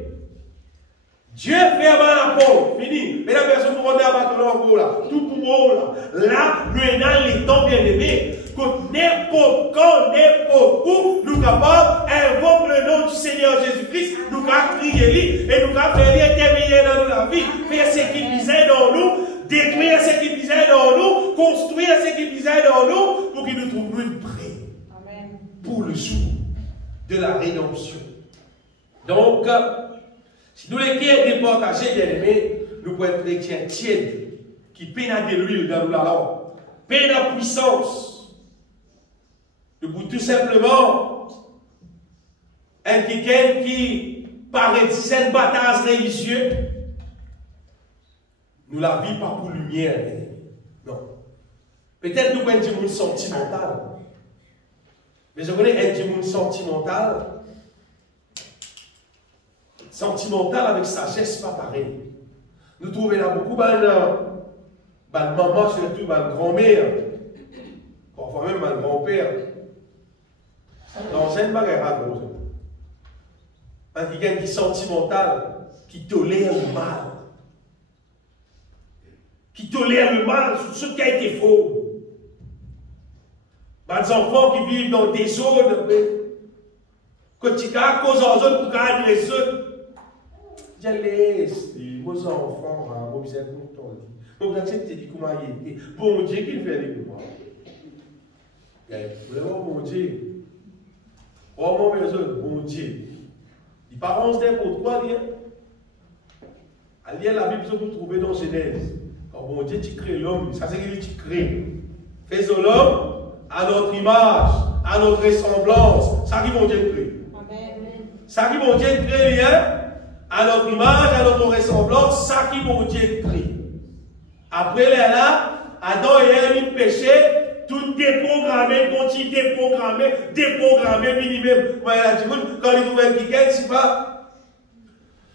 Dieu ferme la porte, fini. Mais la personne pour rendre à battre là, tout pour moi là. Là, nous avons les temps bien aimés. Que n'importe quand, n'importe où, nous sommes capables d'invoquer le nom du Seigneur Jésus-Christ, nous pouvons crier et nous pouvons faire intervenir dans la vie, faire ce qu'il disait dans nous, détruire ce qu'il disait dans nous, construire ce qu'il disait dans nous, pour qu'il nous trouve nous prêts pour le jour de la rédemption. Donc, si nous les qui départagés, bien aimés, nous pouvons être chrétiens tièdes, qui peinent de l'huile dans la langue, peinent la puissance. Nous pouvons tout simplement être quelqu'un qui, par une certaine bataille religieuse, nous la vivons pas pour lumière. Non. Peut-être nous pouvons être du monde sentimental. Mais je connais être du monde sentimental. Sentimental avec sagesse, pas pareil. Nous trouvons là beaucoup de maman, surtout de grand-mère, parfois même de grand-père. Dans une bagarre, quelqu'un qui est sentimental, qui tolère le mal. Qui tolère le mal sur ce qui a été faux. Des enfants qui vivent dans des zones, quand tu as cause en zone pour garder les autres, je laisse vos enfants, vous êtes contents. Vous acceptez de comment il était. Bon Dieu qu'il fait avec moi. Vraiment, bon Dieu. Oh mon besoin, bon Dieu. Les parents se disent pourquoi lire. À lire la Bible, vous trouvez dans Genèse. Quand bon Dieu, tu crées l'homme, ça c'est qu'il tu crées. Faisons l'homme à notre image, à notre ressemblance. Ça qui bon Dieu crée. Ça qui bon Dieu crée, à notre image, à notre ressemblance, ça qui bon Dieu crée. Après là, Adam et Ève, ils péchaient. Tout déprogrammé, continue déprogrammé, minimum. Voilà, quand ils trouvent quelqu'un, c'est pas.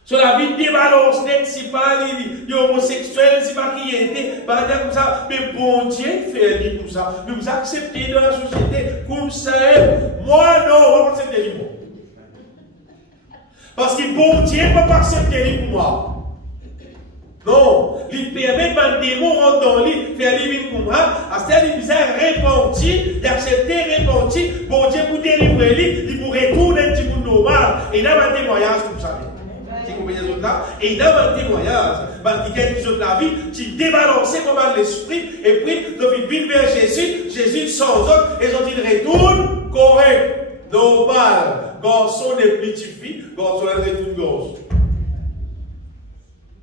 Sur la vie des balances net, c'est pas les homosexuels, c'est pas qui était, pas comme ça. Mais bon Dieu fait comme ça. Mais vous acceptez dans la société comme ça. Moi, non, on va pas accepter les mots. Parce que bon Dieu ne peut pas accepter les pour moi. Non, il permet de démon rentrer dans l'île, faire l'île comme moi, à ce qu'il bizarre repenti, il accepte repenti, bon Dieu pour délivrer l'île, il pour retourner un petit peu normal. Et il y a un témoignage comme ça. Tu comprends les autres là? Et il y a un témoignage. Qui gagne les autres la vie, qui débalancé comme l'esprit, et puis, ils viennent vers Jésus, Jésus sans autre, et ils ont dit, retourne correct, normal, garçon des petites filles, garçon des retourne garçon.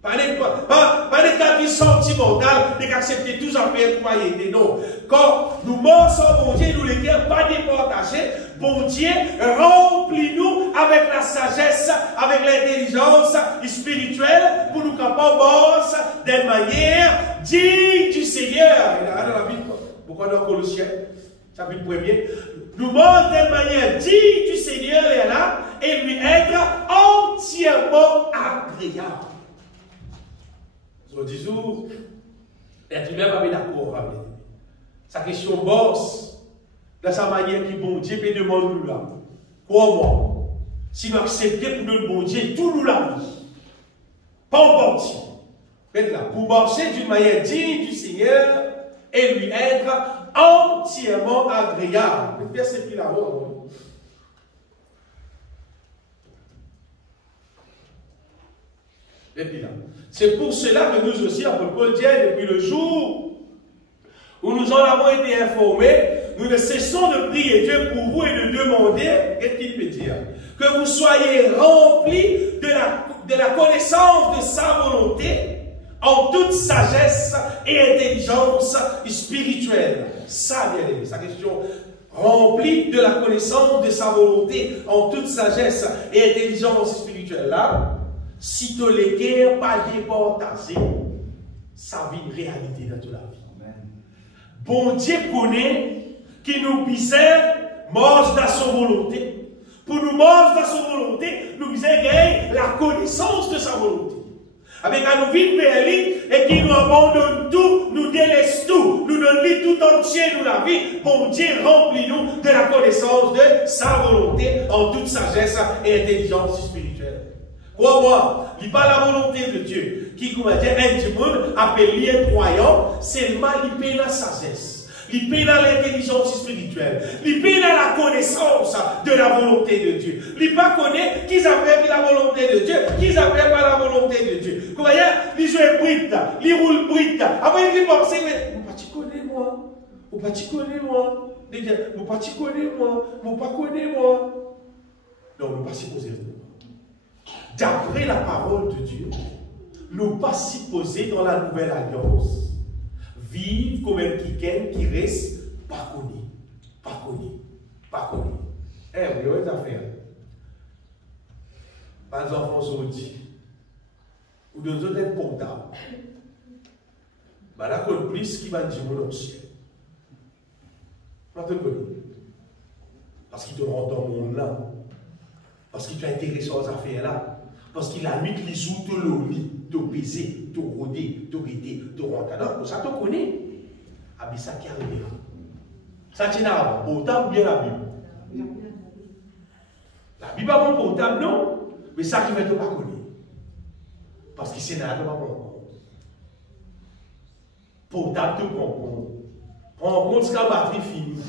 Pas des cas sentimentaux, d'accepter tous en faire croyez, non. Quand nous morceaux, bon Dieu, nous les cœurs pas départagés, bon Dieu, remplis-nous avec la sagesse, avec l'intelligence spirituelle, pour nous capables d'une manière digne du Seigneur. Il y a dans la Bible, pourquoi dans Colossiens, chapitre 1er, nous morts d'une manière digne du Seigneur, et là, et lui être entièrement agréable. Disons, l'être humain va être d'accord avec lui. Sa question bosse, dans sa manière qui bon Dieu peut demander nous là. Comment? Si nous acceptons pour notre bon Dieu, tout nous la vie. Pas en partie. Faites là, pour marcher d'une manière digne du Seigneur et lui être entièrement agréable. Le verset plus là-haut. Et puis là. C'est pour cela que nous aussi, après Paul dit, depuis le jour où nous en avons été informés, nous ne cessons de prier Dieu pour vous et de demander, qu'est-ce qu'il peut dire? Que vous soyez remplis de la connaissance de sa volonté en toute sagesse et intelligence spirituelle. Ça, bien aimé, sa question. Remplis de la connaissance de sa volonté en toute sagesse et intelligence spirituelle. Là, si tu les guerres pas départagé, ça vit une réalité dans toute la vie. Amen. Bon Dieu connaît qui nous bizarre mange dans sa volonté. Pour nous manger dans sa volonté, nous bizarre gagner la connaissance de sa volonté. Avec un nous vivre vers lui et qui nous abandonne tout, nous délaisse tout, nous donne lui tout entier nous la vie. Bon Dieu remplit-nous de la connaissance de sa volonté en toute sagesse et intelligence spirituelle. Crois-moi, il n'y a pas la volonté de Dieu qui, comme dit, un monde appelé croyant, c'est le mal, il paye la sagesse, il paye l'intelligence spirituelle, il paye la connaissance de la volonté de Dieu. Il pas connaît qui s'appelle la volonté de Dieu, qui s'appelle pas la volonté de Dieu. Vous voyez, il joue brite, il roule brite. Après, il pense, mais tu connais moi, ou pas tu connais moi, ou pas tu connais moi, ou pas connais moi. Non, on ne pas supposer. D'après la parole de Dieu, nous pas supposés dans la nouvelle alliance vivre comme un quelqu'un qui reste pas connu, pas connu, pas connu. Eh, vous voyez les affaires. Pas les enfants sont dit, ou de autres être portables. Là, qu'on plus qui va dire mon ancien. Pas te connaître. Parce qu'il te rend dans le monde là. Parce qu'il t'a intéressé aux affaires là. Parce qu'il a mis les sous, te l'omis, te baiser, te rôder, te guetter, te rentrer. Donc, ça te connaît. Ah, mais ça qui arrive. Ça tient à portable bien la Bible. La Bible avant portable, non. Mais ça qui ne te pas connaître. Parce que c'est là que tu vas prendre compte. Portable te prend compte. Prends compte ce que la batterie finit.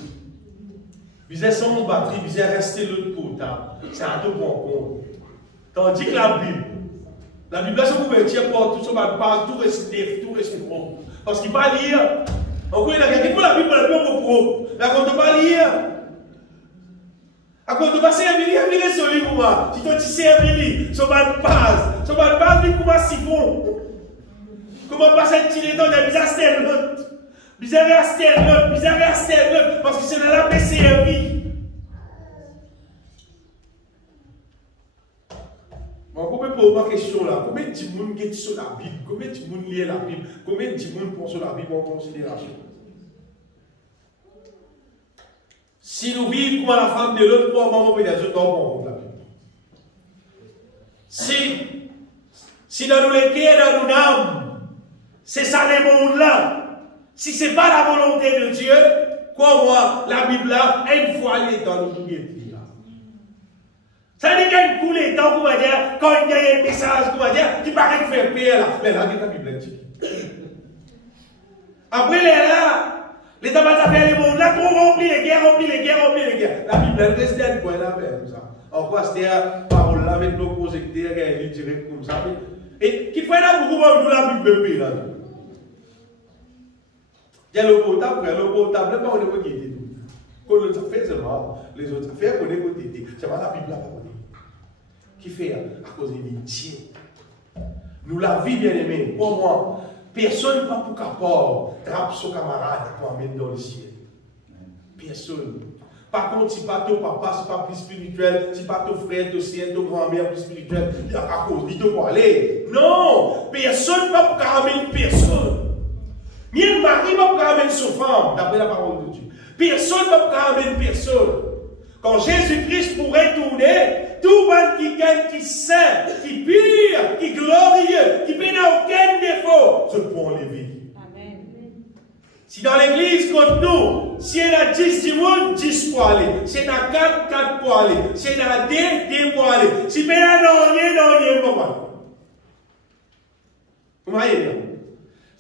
Vous êtes sans batterie, vous êtes resté l'autre portable. C'est à te prendre compte. Tandis que la Bible, là, c'est pour dire partout, ça va pas tout rester bon. Parce qu'il ne va pas lire. Encore, il a quelqu'un pour la Bible, la Bible propre. Là, quand on ne va pas lire, à quand on va servir, il est solide pour moi. Si tu dis servir, ça va de base, mais comment si bon. Comment passer un petit temps de bizarre stèle l'autre. Bizarre stèle l'autre, parce que c'est dans la paix servir. Combien pour ma question là, combien de gens qui sur la Bible, combien de gens lisent la Bible, combien de gens pensent sur la Bible en considération? Si nous vivons comme la femme de l'autre, pour maman et des autres, on prend la Bible. Si dans nos cœurs, dans nos âmes, c'est ça le monde là, si ce n'est pas la volonté de Dieu, quoi moi, la Bible là, une fois elle est dans nos bouillets. Ça veut dire qu'il y a une coulée temps, comment dire, quand il y a un message, comment dire, qui paraît faire paix là. Mais là, il y a la Bible. Après, là, les tabacs à faire les mondes, là, trop rempli les guerres. La Bible, elle reste à point là, comme ça. En quoi, c'était la parole là, avec nos projecteurs, elle direct comme ça. Et qui fait là, beaucoup de la Bible, là. Il y a le potable, là, on est pas qui était tout. Quand les autres affaires, c'est noir. Les autres affaires, on est côté. C'est pas la Bible là, qui fait à cause des métiers. Nous, la vie, bien aimée, pour moi, personne pas pour capable trappe son camarade pour amener dans le ciel. Personne. Par contre, si pas ton papa, si pas plus spirituel, si pas ton frère, ton sœur, ton grand-mère plus spirituel, il y a à cause, il te pour aller. Non! Personne pas pour amener personne. Ni le mari pas pour amener son femme, d'après la parole de Dieu. Personne pas pour amener personne. Quand Jésus-Christ pourrait tourner, tout le monde qui gagne, qui saint, qui pur, qui glorieux, qui n'a aucun défaut, se peut enlever. Amen. Si dans l'église, comme nous, si il y a 10 personnes, 10 pour aller. Si il y a 4, 4 pour aller. Si il y a 2 pour aller. Si il y a rien pour aller. Vous voyez?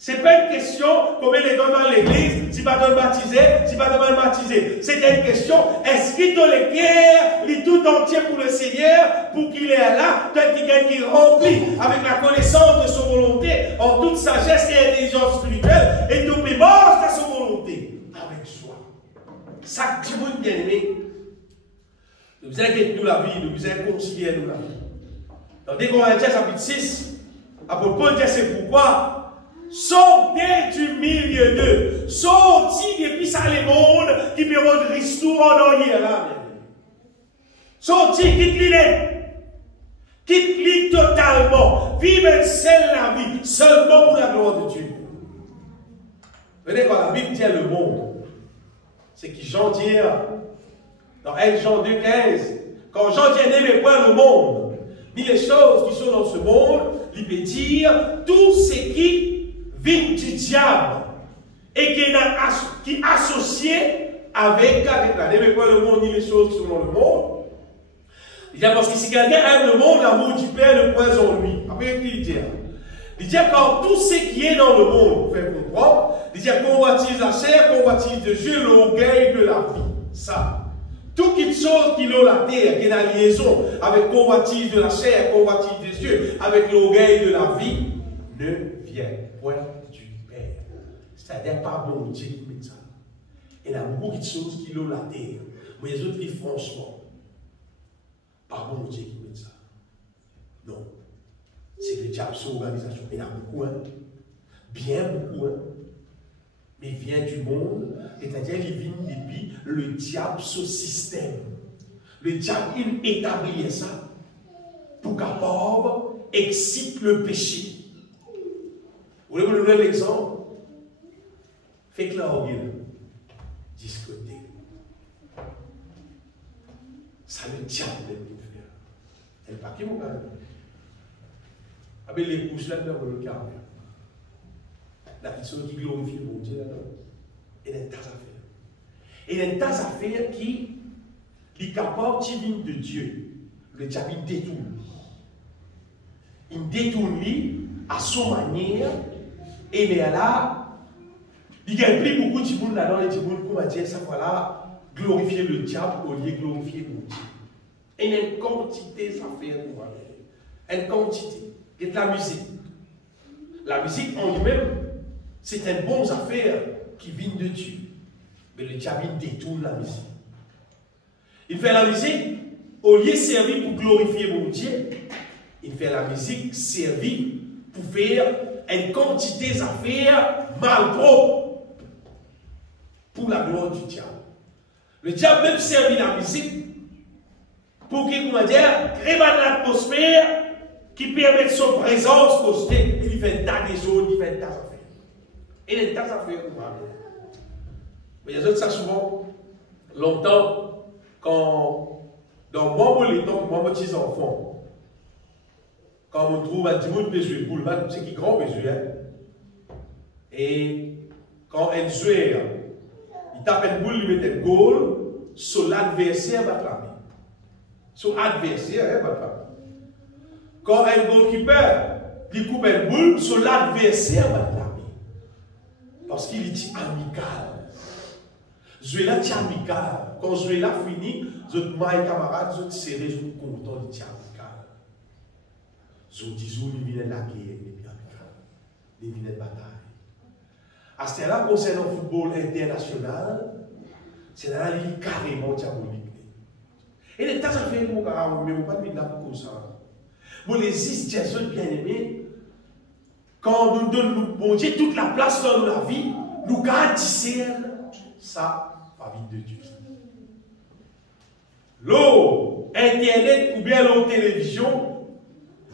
Ce n'est pas une question combien les donnent dans l'église, si pas de baptisé, si pas de mal baptisé. C'est une question, est-ce qu'il te le cœur, il tout entier pour le Seigneur, pour qu'il est là, tel qu'il remplit avec la connaissance de son volonté, en toute sagesse et intelligence spirituelle, et tout mémoire de son volonté, avec soi. Ça, petit monde bien aimé, nous inquiétons nous la vie, nous inconcilions nous la vie. Dans 2 Corinthiens chapitre 6, apôtre Paul dit c'est pourquoi. Sortez du milieu d'eux. Sortez depuis ça les mondes qui peuvent rester en arrière là. Sortez, quitte-les totalement. Vivez seul la vie, seulement pour la gloire de Dieu. Vous voyez, quand la Bible dit le monde, c'est qui Jean dit, dans 1 Jean 2,15, quand Jean dit n'aimez point le monde, ni les choses qui sont dans ce monde, il peut dire tout ce qui vient du diable et qui est associé avec la n'aimez pas le monde ni les choses qui sont dans le monde. Il dit parce que si quelqu'un aime le monde, l'amour du Père ne point en lui. Après, il dit quand tout ce qui est dans le monde, fait comprendre, il dit convoitise la chair, convoitise de Dieu, l'orgueil de la vie. Ça. Toute chose qui est dans la terre, qui est la liaison avec convoitise de la chair, convoitise des yeux, avec l'orgueil de la vie, ne vient point du Père. C'est-à-dire pas bon Dieu qui met ça. Il y a beaucoup de choses qui sont dans la terre. Mais les autres disent franchement, pas bon Dieu qui met ça. Non. C'est le diable, son organisation. Il y en a beaucoup, hein. Bien beaucoup, hein. Mais il vient du monde, c'est-à-dire il vient depuis le diable, ce système. Le diable, il établit ça pour capable excite le péché. Vous voulez vous donner l'exemple? Fait que là, on dit, discuter. Ça le diable de faire. Elle n'est pas qui mon gars. Avec les couches là, dans le carré. La personne qui glorifie mon Dieu là-dedans. Il y a un tas d'affaires. Et il y a un tas d'affaires qui est capable divine de Dieu. Le diable il détourne. Il détourne lui à son manière. Et il est là. Il y a plus beaucoup de monde là-dedans. Et monde qu'on va dire ça voilà, glorifier le diable au lieu de glorifier mon Dieu. Et il y a une quantité d'affaires pour moi. Une quantité. Et de la musique. La musique en lui-même, c'est une bonne affaire qui vient de Dieu. Mais le diable détourne la musique. Il fait la musique, au lieu de servir pour glorifier mon Dieu, il fait la musique servir pour faire une quantité d'affaires mal propres pour la gloire du diable. Le diable même servit la musique pour qu'il, comment dire, crée l'atmosphère qui permet son présence costée. Il fait un tas de choses, il fait un tas d'affaires. Et les tas d'affaires qu'on va faire. Mais les autres, ça souvent, longtemps, quand, dans moi, les temps, moi, petits enfants, quand on trouve un petit monde de jouer boule, c'est qui grand besoin. Et quand un joueur, il tape une boule, il met un goal, sur l'adversaire va clamer. son adversaire, quand un goalkeeper il coupe une boule, son adversaire va l'amener. Parce qu'il est amical. Zoé-là est amical. Quand Zoé-là finit, votre maille camarade, votre serré, vous content, il est amical. Vous dites, il vient de la guerre, il est amical. Il vient de bataille. À ce moment-là, concernant le football international, c'est là il est carrément diabolique. Et les tas de fait, mon gars, mais on ne pas de là pour ça. Bon, les situations bien aimées, quand nous donnons bon Dieu toute la place dans la vie, nous gardons ça, la vie de Dieu. L'eau, Internet ou bien l'eau télévision,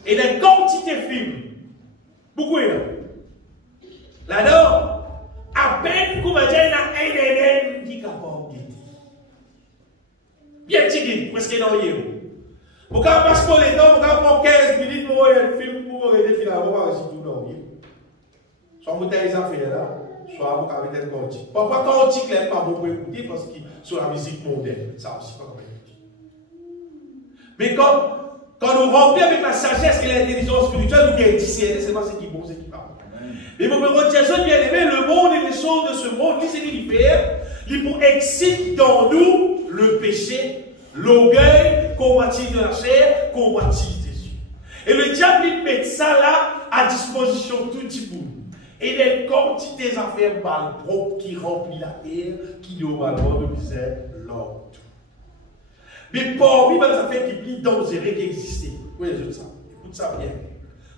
et des quantités de films. Beaucoup là. Là-dedans, à peine qu'on va dire, il y a un élève qui est capable de bien tigre, presque dans le vous pouvez passer pour les temps, vous pouvez prendre 15 minutes pour regarder le film, pour regarder finalement, si tout dans le soit vous avez des affaires là, soit vous avez des cantiques. Parfois, cantiques n'est pas bon pour écouter parce que sur la musique mondaine, ça aussi pas bon écouter. Mais quand nous rompons avec la sagesse et l'intelligence spirituelle, nous gagnons discerner, c'est pas ce qui est bon, c'est qui est pas bon. Mais mon frère Jason, bien aimé, le monde et les choses de ce monde, c'est qu'il fait, il pour exciter dans nous le péché, l'orgueil, convoitise de la chair, convoitise des yeux. Et le diable, il met ça là à disposition tout petit bout. Et des quantités d'affaires mal propres qui remplissent la terre, qui normalement nous disaient l'ordre. Mais parmi les affaires qui sont plus dangereuses qui existent, oui, ça. Écoute ça bien.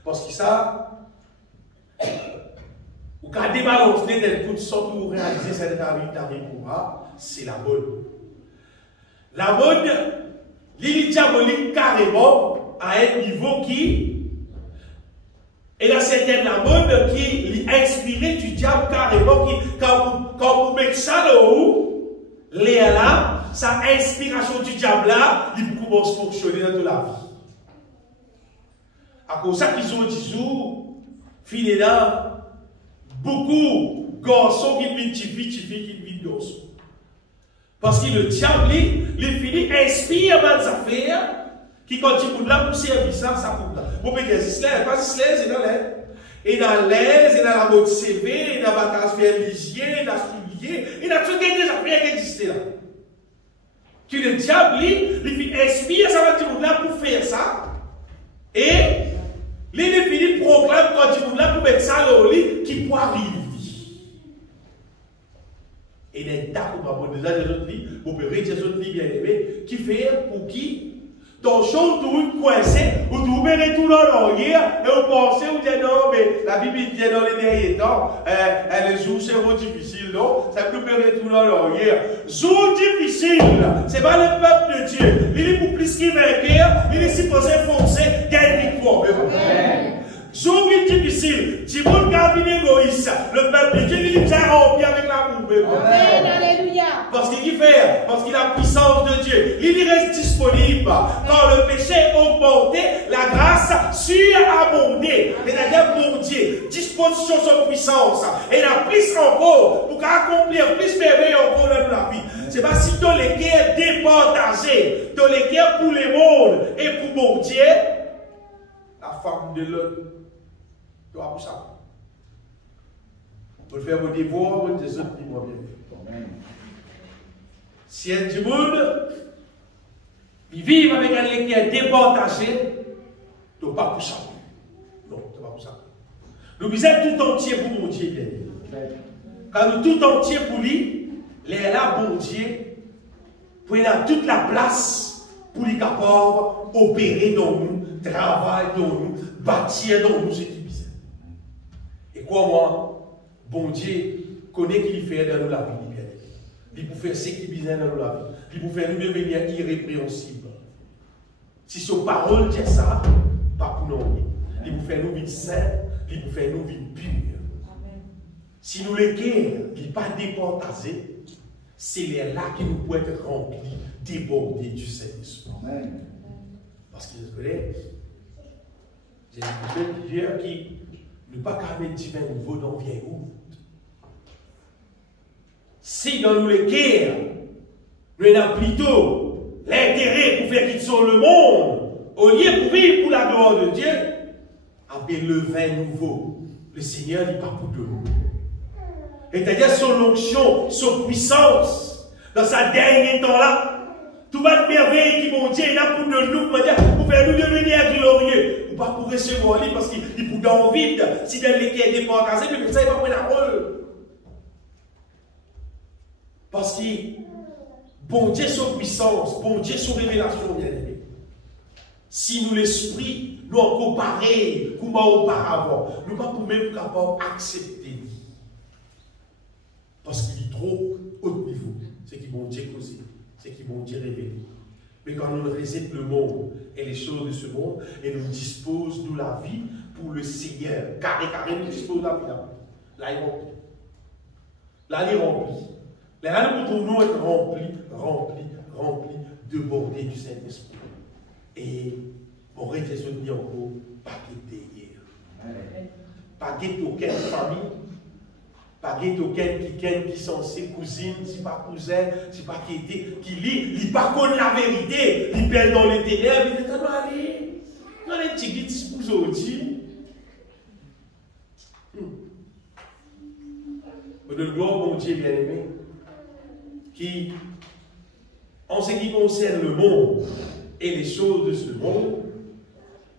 Parce que ça, ou quand débalancer des coups de sang pour réaliser cette pour c'est la mode. La mode, l'île diabolique carrément à un niveau qui et là, c'était la mode qui est inspirée du diable carrément, qui, quand vous mettez ça là-haut, là, sa inspiration du diable là, il commence à fonctionner dans toute la vie. À cause de ça qu'ils ont dit, fini là, beaucoup de garçons qui viennent qui viennent garçons. Parce que le diable, il finit inspire des affaires qui continue là pour servir ça coupe là. Vous pouvez dire, pas c'est dans l'air. Et dans l'air, et dans la mode CV, et dans la bataille faire lisier, et dans la soulier, et dans tout des affaires qui existent là. Que le diable, il inspire ça là pour faire ça. Et il finit proclame quand là pour mettre ça là au lit qui peut arriver. Et les tas qu'on va déjà des autres lits, vous pouvez retirer des autres lits bien aimés, qui fait pour qui ton chose tout coincé, vous trouvez tout dans l'oreille, et vous pensez, vous dites non, mais la Bible dit dans les derniers temps, les jours c'est difficile, non? Ça peut faire tout dans l'oreille. Jour difficile, c'est pas le peuple de Dieu. Il est pour plus qu'il vainqueur, il est supposé foncer, gagner victoire. Jour difficile, si vous regardez l'égoïste, le peuple de Dieu, il est déjà rempli avec l'amour. Amen, alléluia. Parce qu'il fait, parce qu'il a la puissance de Dieu. Il reste disponible. Quand le péché est augmenté, la grâce surabondée. C'est-à-dire pour Dieu, disposition de puissance. Et la plus encore, pour accomplir plus merveille encore dans la vie. C'est pas si tu as les guerres départagées, tu as les guerres pour les mondes et pour mon Dieu, la femme de l'autre, tu vas pour ça. Pour faire vos devoirs, vous dites, dis-moi bien. Si un du monde, ils vivent avec un lecteur départagé, tu n'as pas pour ça. Non, tu n'as pas pour ça. Nous visons tout entier pour mon Dieu, bien. Quand nous tout entier pour lui, les là, bon Dieu, pour il a toute la place pour les capables opérer dans nous, travailler dans nous, bâtir dans nous ce qui bizarre. Et quoi, moi, bon Dieu connaît qu'il fait dans nous la vie. Il peut faire ce qui est bizarre dans la vie. Il peut faire nous devenir irrépréhensibles. Si son parole dit ça, pas pour nous. Il peut faire nous vivre sains, il peut faire nous vivre purs. Si nous les guerres, il n'est pas départagé, c'est là qui nous peut être remplis, débordés du Saint-Esprit. Parce que vous savez, j'ai écouté plusieurs qui ne pas qu'à mettre divin niveau dans vieille route. Si dans nous les guerres, nous avons plutôt l'intérêt pour faire quitter sur le monde, au lieu pour vivre pour la gloire de Dieu, avec le vin nouveau. Le Seigneur n'est pas pour de nous. C'est-à-dire son onction, son puissance, dans sa dernière temps-là, tout va de merveille qui mon Dieu est là pour de nous, pour faire nous devenir glorieux. Ou pas pour recevoir lui, parce qu'il peut dans le vide, si dans les quais déportés, mais ça, il va prendre la rôle. Parce que, bon Dieu, son puissance, bon Dieu, son révélation, bien aimé. Si nous, l'esprit, nous en comparer, comme auparavant, nous ne sommes pas même capables d'accepter. Parce qu'il est trop haut niveau. C'est qui vont Dieu causer, c'est qui vont Dieu révéler. Mais quand nous récitons le monde et les choses de ce monde, et nous disposons de la vie pour le Seigneur, carré, nous disposons de la vie là. Là, il est rempli. Là, il est rempli. Là, nous pouvons être remplis, débordés du Saint-Esprit. Et on reste soutenu encore, pas quitter hier. Pas quitter aucune famille. Pas guette aucun qui sont ses cousines, c'est pas cousin, c'est pas qui lit, il pas connaît la vérité, il perd dans les ténèbres, il dit comment aller, quand les petits qui disposent aujourd'hui. De gloire, mon Dieu bien-aimé, qui, en ce qui concerne le monde et les choses de ce monde,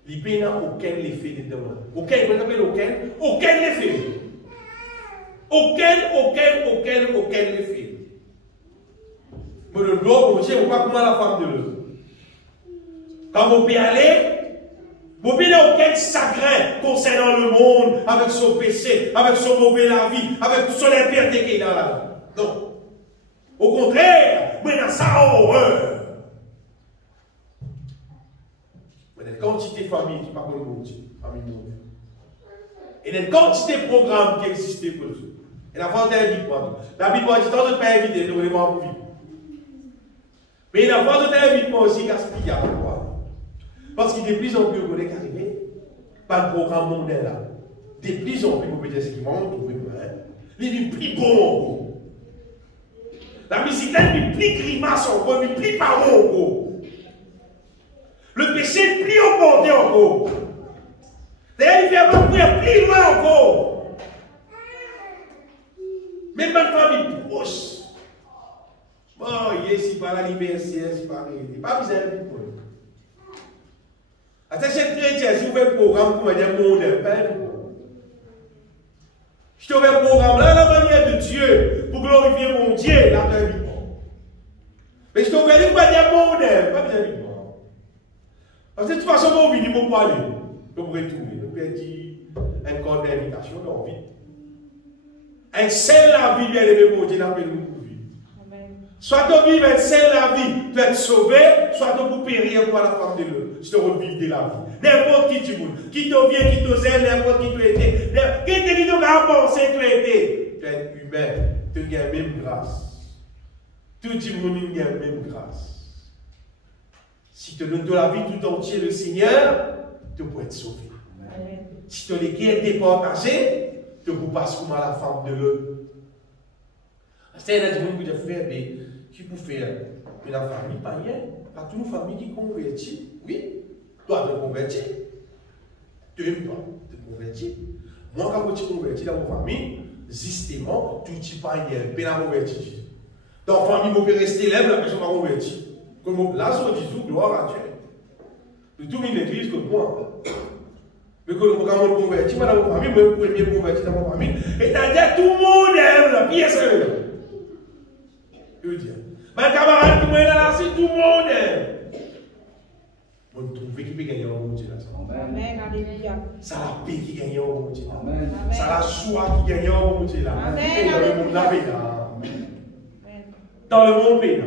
il n'y a aucun effet dedans. Aucun effet. Aucun effet. Mais le gloire, mon Dieu, on voit comment la femme de l'autre. Quand on peut aller, on n'a aucun chagrin concernant le monde, avec son péché, avec son mauvais la vie, avec toute son impiété qui est dans la vie. Non. Au contraire, on a ça horreur. Mais il y a une quantité de familles qui ne parlent pas de mon Dieu, famille de mon Dieu. Et il y a une quantité de programmes qui existent pour eux. Et la France d'invitement. La Bible dit tant de pas inviter, de vraiment pour vivre. Mais la France d'invitement aussi gaspillé à quoi. Parce qu'il est de plus en plus on est arrivé. Pas de programme mondial là. De plus en plus, on peut dire ce qui manque, il est plus bon. La musique est plus grimace encore, il est plus parole encore. Le péché est plus augmenté encore. D'ailleurs, il fait un peu plus loin encore. Même ma famille proche. Oh, yes, c'est pas l'anniversaire, c'est pas rien. Pas besoin de pour eux. Attends, cette chrétien, si vous faites un programme pour me dire mon père, je te fais un programme là, la manière de Dieu, pour glorifier mon Dieu, là, très vite. Mais je te fais dire, pas dire mon pas besoin de parce que de toute façon, mon vie, il ne peut pas aller. Je pourrais trouver. Je peux dire un code d'invitation, non, vite. Un seul la vie, bien aimé, mon Dieu, l'appelle nous pour vivre. Soit tu vives un seul la vie, tu es sauvé, soit tu peux périr pour la femme de l'autre. Je te revivre de la vie. N'importe qui tu veux, qui te vient, qui te zèle, n'importe qui tu étais, qui te pensé tu étais. Tu es humain, tu as la même grâce. Tout le monde a la même grâce. Si tu donnes de la vie tout entière le Seigneur, tu peux être sauvé. Si tu les guerres départagées, tu peux passer comme à la femme de l'autre. C'est un monde qui peut faire, mais qui peut faire. Mais la famille, pas rien. Pas toute une famille qui convertit. Oui, toi, tu convertis. Tu n'aimes pas te convertir. Moi, quand tu convertis dans ma famille, justement, tu ne dis pas rien. Tu n'as pas converti. Dans la famille, on peut rester là, la personne va convertir. Comme là, on dit tout, gloire à Dieu. De tout une église comme moi. Mais quand on convertit, moi, dans ma famille, moi, le premier converti dans ma famille, et c'est-à-dire tout le monde aime la pièce. Je veux dire, ma camarade, tout le monde là, c'est tout le monde aime. On trouve qui peut gagner au Dieu là. Amen, alléluia. Ça la paix qui gagne au Dieu là. Ça la joie qui gagne au Dieu là. Amen. Dans le monde la paix là. Dans le monde paix là.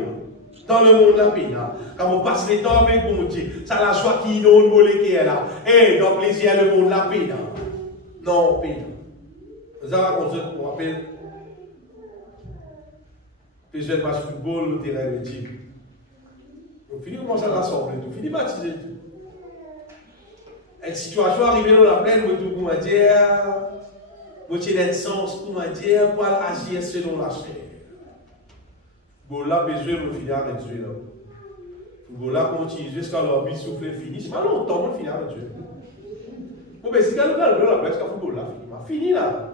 Dans le monde la paix là. Quand on passe les temps avec mon Dieu, ça la joie qui inonde qui est là. Et dans le plaisir le monde la paix là. Non, paix là. Vous avez on se rappelle. Plusieurs matchs de football, le terrain de Dieu. Donc, fini commence à rassembler, tout fini baptiser tout. Une situation arrivée dans la plaine, vous tout comment dire, vous avez sens, comment dire, pour agir selon la chair. Bon, là, besoin de finir avec Dieu là. Le football là continue jusqu'à l'arbitre souffle fini. C'est pas longtemps qu'on finit avec Dieu. Bon, mais si quelqu'un a la place, le football là, fini là.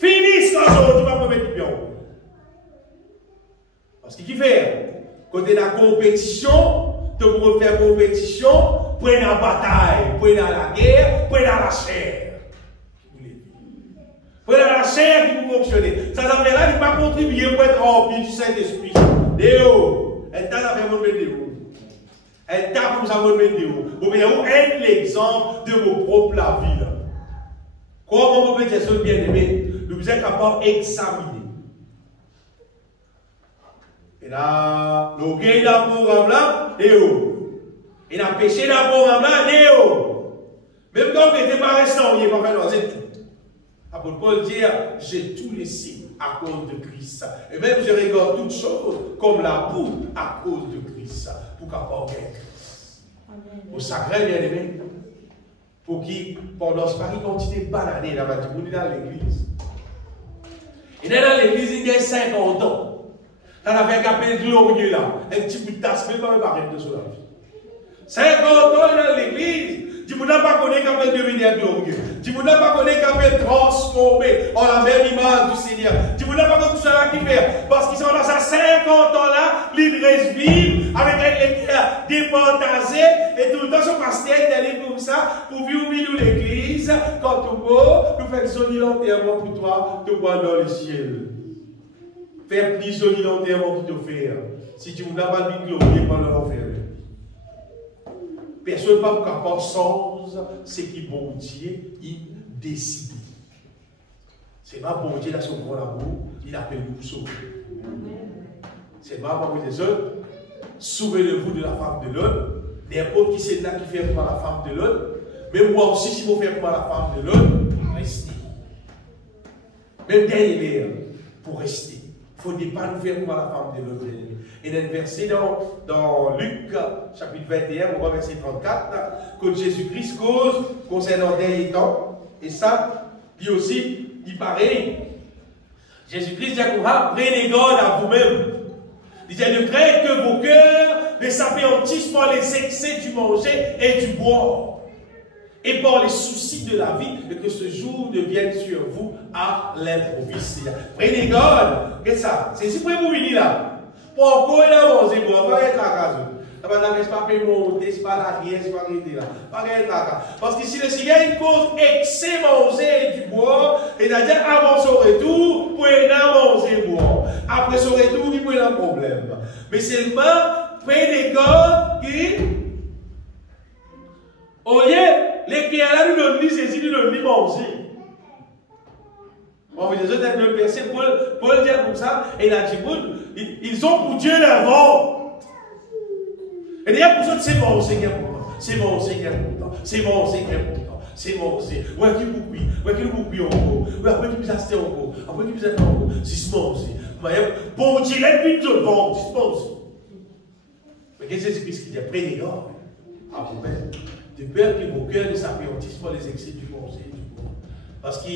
Fini ce qu'on tu vas pas mettre bien. Parce qu'il fait, quand tu es dans la compétition, tu peux faire compétition, pour aller dans la bataille, pour aller dans la guerre, pour aller dans la chair. Pour aller dans la chair qui peut fonctionner. Ça veut dire là, il ne peut pas contribuer pour être rempli du Saint-Esprit. Déo, elle t'a fait mon vidéo. Elle t'a pour ça mon vidéo. Vous voyez, où est l'exemple de vos propres la vie là? Comment vous pouvez dire ça, bien-aimé? Nous sommes capables d'examiner. Et là, nous gagnons dans le programme là, Déo. Et nous péché dans le programme là, Déo. Même quand vous n'êtes pas resté en rien, c'est tout. Apôtre Paul dit, j'ai tout laissé à cause de Christ. Et même je regarde toutes choses comme la poudre à cause de Christ. Pour qu'apporter Christ. Au sacré, bien aimé. Pour qui, pendant ce pari, quantité de bananes dans l'église. Et dans l'église, il y a 50 ans. On a fait un capel glorieux là. Un petit bout de tasse, même pas un baril de cela. 50 ans dans l'église. Tu ne pas connaître qu'à devenir glorieux. Tu ne pas connaître qu'à transformer en la même image du Seigneur. Tu ne pas connaître tout cela qui fait. Parce qu'ils sont dans ces 50 ans-là, ils restent vivre avec un cœur départagé. Et tout le temps, son pasteur est allé comme ça pour vivre l'église. Quand tu vas, nous faisons joli l'enterrement pour toi, tu vas dans le ciel. Faire plus joli l'enterrement pour te faire. Si tu n'as pas de glorieux pendant l'enfer. Personne ne peut pas sans ce qui bon Dieu il décide. C'est pas bon Dieu dans son grand amour, il appelle nous sauver. C'est pas bon Dieu seul. Souvenez-vous de la femme de l'autre. N'importe qui c'est là qui fait comme la femme de l'autre. Mais moi aussi, si vous faites comme la femme de l'autre, restez. Même derrière, pour rester. Il ne faut pas nous faire comme la femme de l'autre. Et dans le verset dans Luc, chapitre 21, au verset 34, que Jésus-Christ cause concernant les derniers temps. Et ça, lui aussi, il pareil. Jésus-Christ dit à prenez garde à vous-même. Il dit ne craignez que vos cœurs ne s'appétissent par les excès du manger et du boire. Et par les soucis de la vie, et que ce jour ne vienne sur vous à l'improviste. Prenez garde. Qu'est-ce que ça? C'est si vous pouvez vous venir là. Pourquoi il a mangé bon? Pas être à casa. Ça va dire que c'est pas monter, c'est pas l'arrière, c'est pas arrêter là. Pas être à casa. Parce que si le cigare il cause excès manger et du bois, c'est-à-dire avant son retour, pour y manger bois. Après son retour, il peut y avoir un problème. Mais seulement, prenez garde qui, au lieu, les qui là, nous donnent saisir, nous donnent manger. Bon, mais les autres, dans le verset, Paul dit comme ça, et il a dit, ils ont pour Dieu leur ventre. Et d'ailleurs, pour ça, c'est bon, c'est bien important. C'est bon, c'est bien important. C'est bon, c'est bien important. C'est bon, c'est. Ouais, qui vous prie. Ouais, qui vous prie encore. Ouais, après, qui vous assiste encore. Après, qui vous attend encore. C'est ce bon, c'est. Bon, Dieu, là, puis, tout le ventre. C'est bon, c'est. Mais qu'est-ce que Jésus-Christ qui dit? Prenez garde à vous-même. De peur que vos cœurs ne s'appétissent pas les excès du manger et du bois. Parce que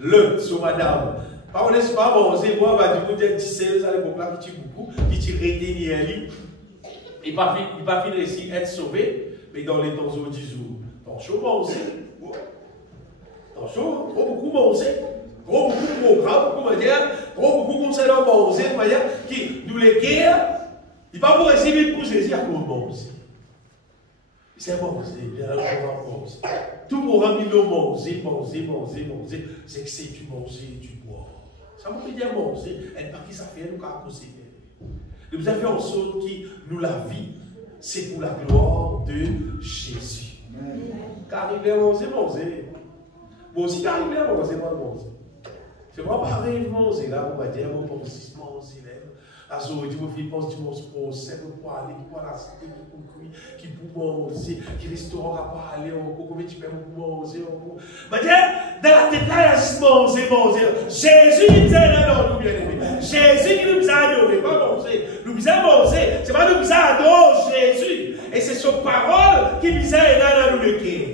le, sur madame, pas on laisse pas manger, moi, bah, du coup, des petits sels à l'époque là qui tire beaucoup, qui tire rété un lit. Il ne va pas finir ici être sauvé, mais dans les temps où 10 jours. Dans chaud, manger. Dans chaud, trop beaucoup manger. Trop beaucoup de programmes, beaucoup de manière, trop beaucoup de conseils à manger, de manière qui, nous les guerres, il ne va pas pour essayer de pousser ici à cause de manger. C'est manger, bien manger. Tout programme, il doit manger, c'est que c'est du manger et du boire. Ça veut dire manger, et par qui ça fait, nous, qu'à causer. Nous avons fait en sorte que nous, la vie, c'est pour la gloire de Jésus. Car il est manger. Moi aussi, car il est manger. C'est moi pas arriver manger, là, on va dire, mon pensée, manger, là. À ce moment-là, je pense que tu pour aller, pour la cité, qui pour manger, qui restaurant à pas aller encore, combien tu peux manger encore. Mais dans la tête là, il y a juste manger. Jésus qui nous a adoré, nous bien aimés. Jésus qui nous a adoré, pas manger. Nous a manger, c'est pas nous a adoré Jésus. Et c'est son parole qui nous a aidé dans le cœur.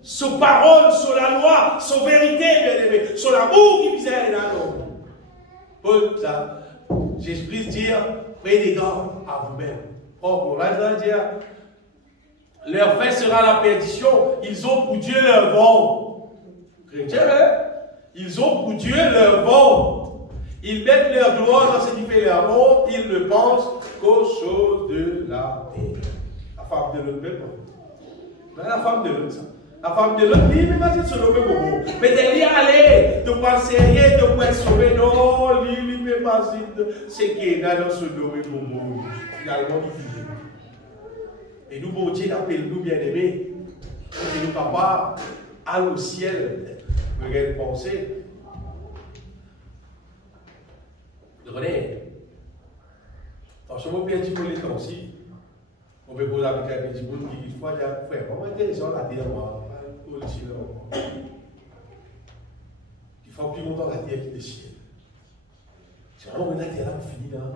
Son parole, sur la loi, son vérité, bien aimé, sur l'amour qui nous a aidé dans nous. Jésus-Christ dit, prenez garde à vous-même. Or, pour dire, leur fin sera la perdition. Ils ont pour Dieu leur ventre. Chrétiens, hein? Ils ont pour Dieu leur ventre. Ils mettent leur gloire dans ce qui fait leur honte. Ils ne pensent qu'aux choses de la terre. La femme de l'autre, même pas. La femme de l'autre, ça. La femme de l'autre, lui, mais vas-y, se nommer Bobo. Mais d'elle y aller, de quoi serrer, de quoi sauver. Non, lui, mais vas-y, c'est qui est dans ce nommer Bobo. Finalement, il dit. Et nous, bon Dieu, appelle-nous bien-aimés. Et nous, papa, aller au ciel, regarde penser. Vous comprenez? Franchement, bien dit pour les temps aussi. On peut poser avec un petit bout qui dit, frère, comment est-ce qu'on a dit, moi? Il faut plus longtemps la terre qui déchire. C'est vraiment une terre là pour finir là.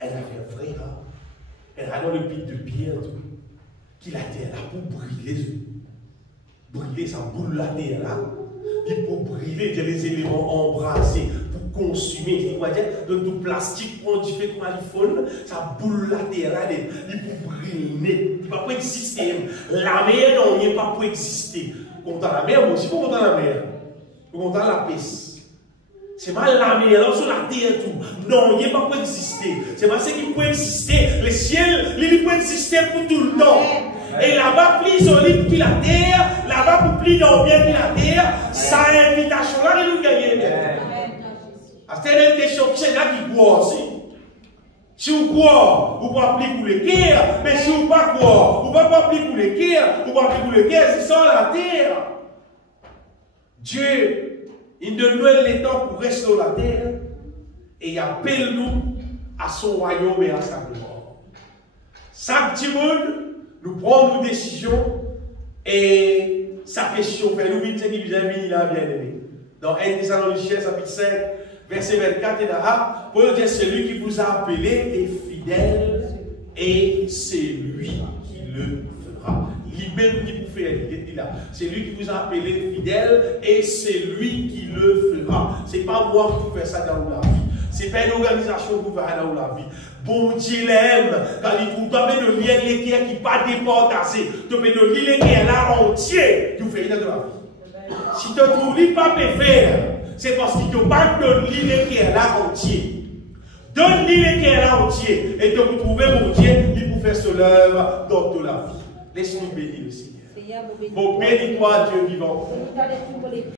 Elle a fait un frère là. Elle a dans le pit de pierre tout. Qui la terre là pour brûler. Brûler, ça boule la terre là. Puis pour brûler, il y a les éléments embrasés. Pour consumer, c'est quoi dire? De tout plastique, on dit fait comme iPhone, ça boule la terre là. Il pour brûler. Il ne va pas exister. La mer, non, il n'est pas pour exister. Quand la mer, moi aussi, pour la mer. Quand la peste. C'est pas la mer, là, sur la terre tout. Non, il n'est pas pour exister. C'est pas ce qui peut exister. Le ciel, il peut exister pour tout le temps. Et là-bas, plus solide que la terre, là-bas, pour plus bien que la terre, ça a invitation là, de nous gagner. C'est une question qui c'est là qui croit aussi. Si vous croyez, vous pouvez appeler pour les guerres, mais si vous ne pas croire, vous ne pouvez pas appeler pour les guerres, vous ne pouvez pas appeler pour les guerres, c'est ça la terre. Dieu, il donne les temps pour rester sur la terre et il appelle nous à son royaume et à sa gloire. Chaque petit monde, nous prenons nos décisions et sa question fait nous vite ce qui nous a mis là, bien aimé. Dans 1 Thessaloniciens, chapitre 5, verset 24, et là, Paul dit, celui qui vous a appelé est fidèle et c'est lui qui le fera. Lui-même qui vous fait, il est là. C'est lui qui vous a appelé fidèle et c'est lui qui le fera. Ce n'est pas moi qui fais ça dans la vie. Ce n'est pas une organisation qui va dans la vie. Bon Dieu l'aime, quand il trouve pas de lien l'équerre qui pas déportasé, tu peux de lire l'équerre là entier, tu fais dans la vie. Si tu ne trouves pas faire, c'est parce qu'il ne te pas de lire l'équerre là entier. Donne-lui l'équerre là entier et tu peux trouver mon Dieu, il peut faire son œuvre dans toute la vie. Laisse-nous bénir le Seigneur. Bon, bénis-toi, Dieu vivant.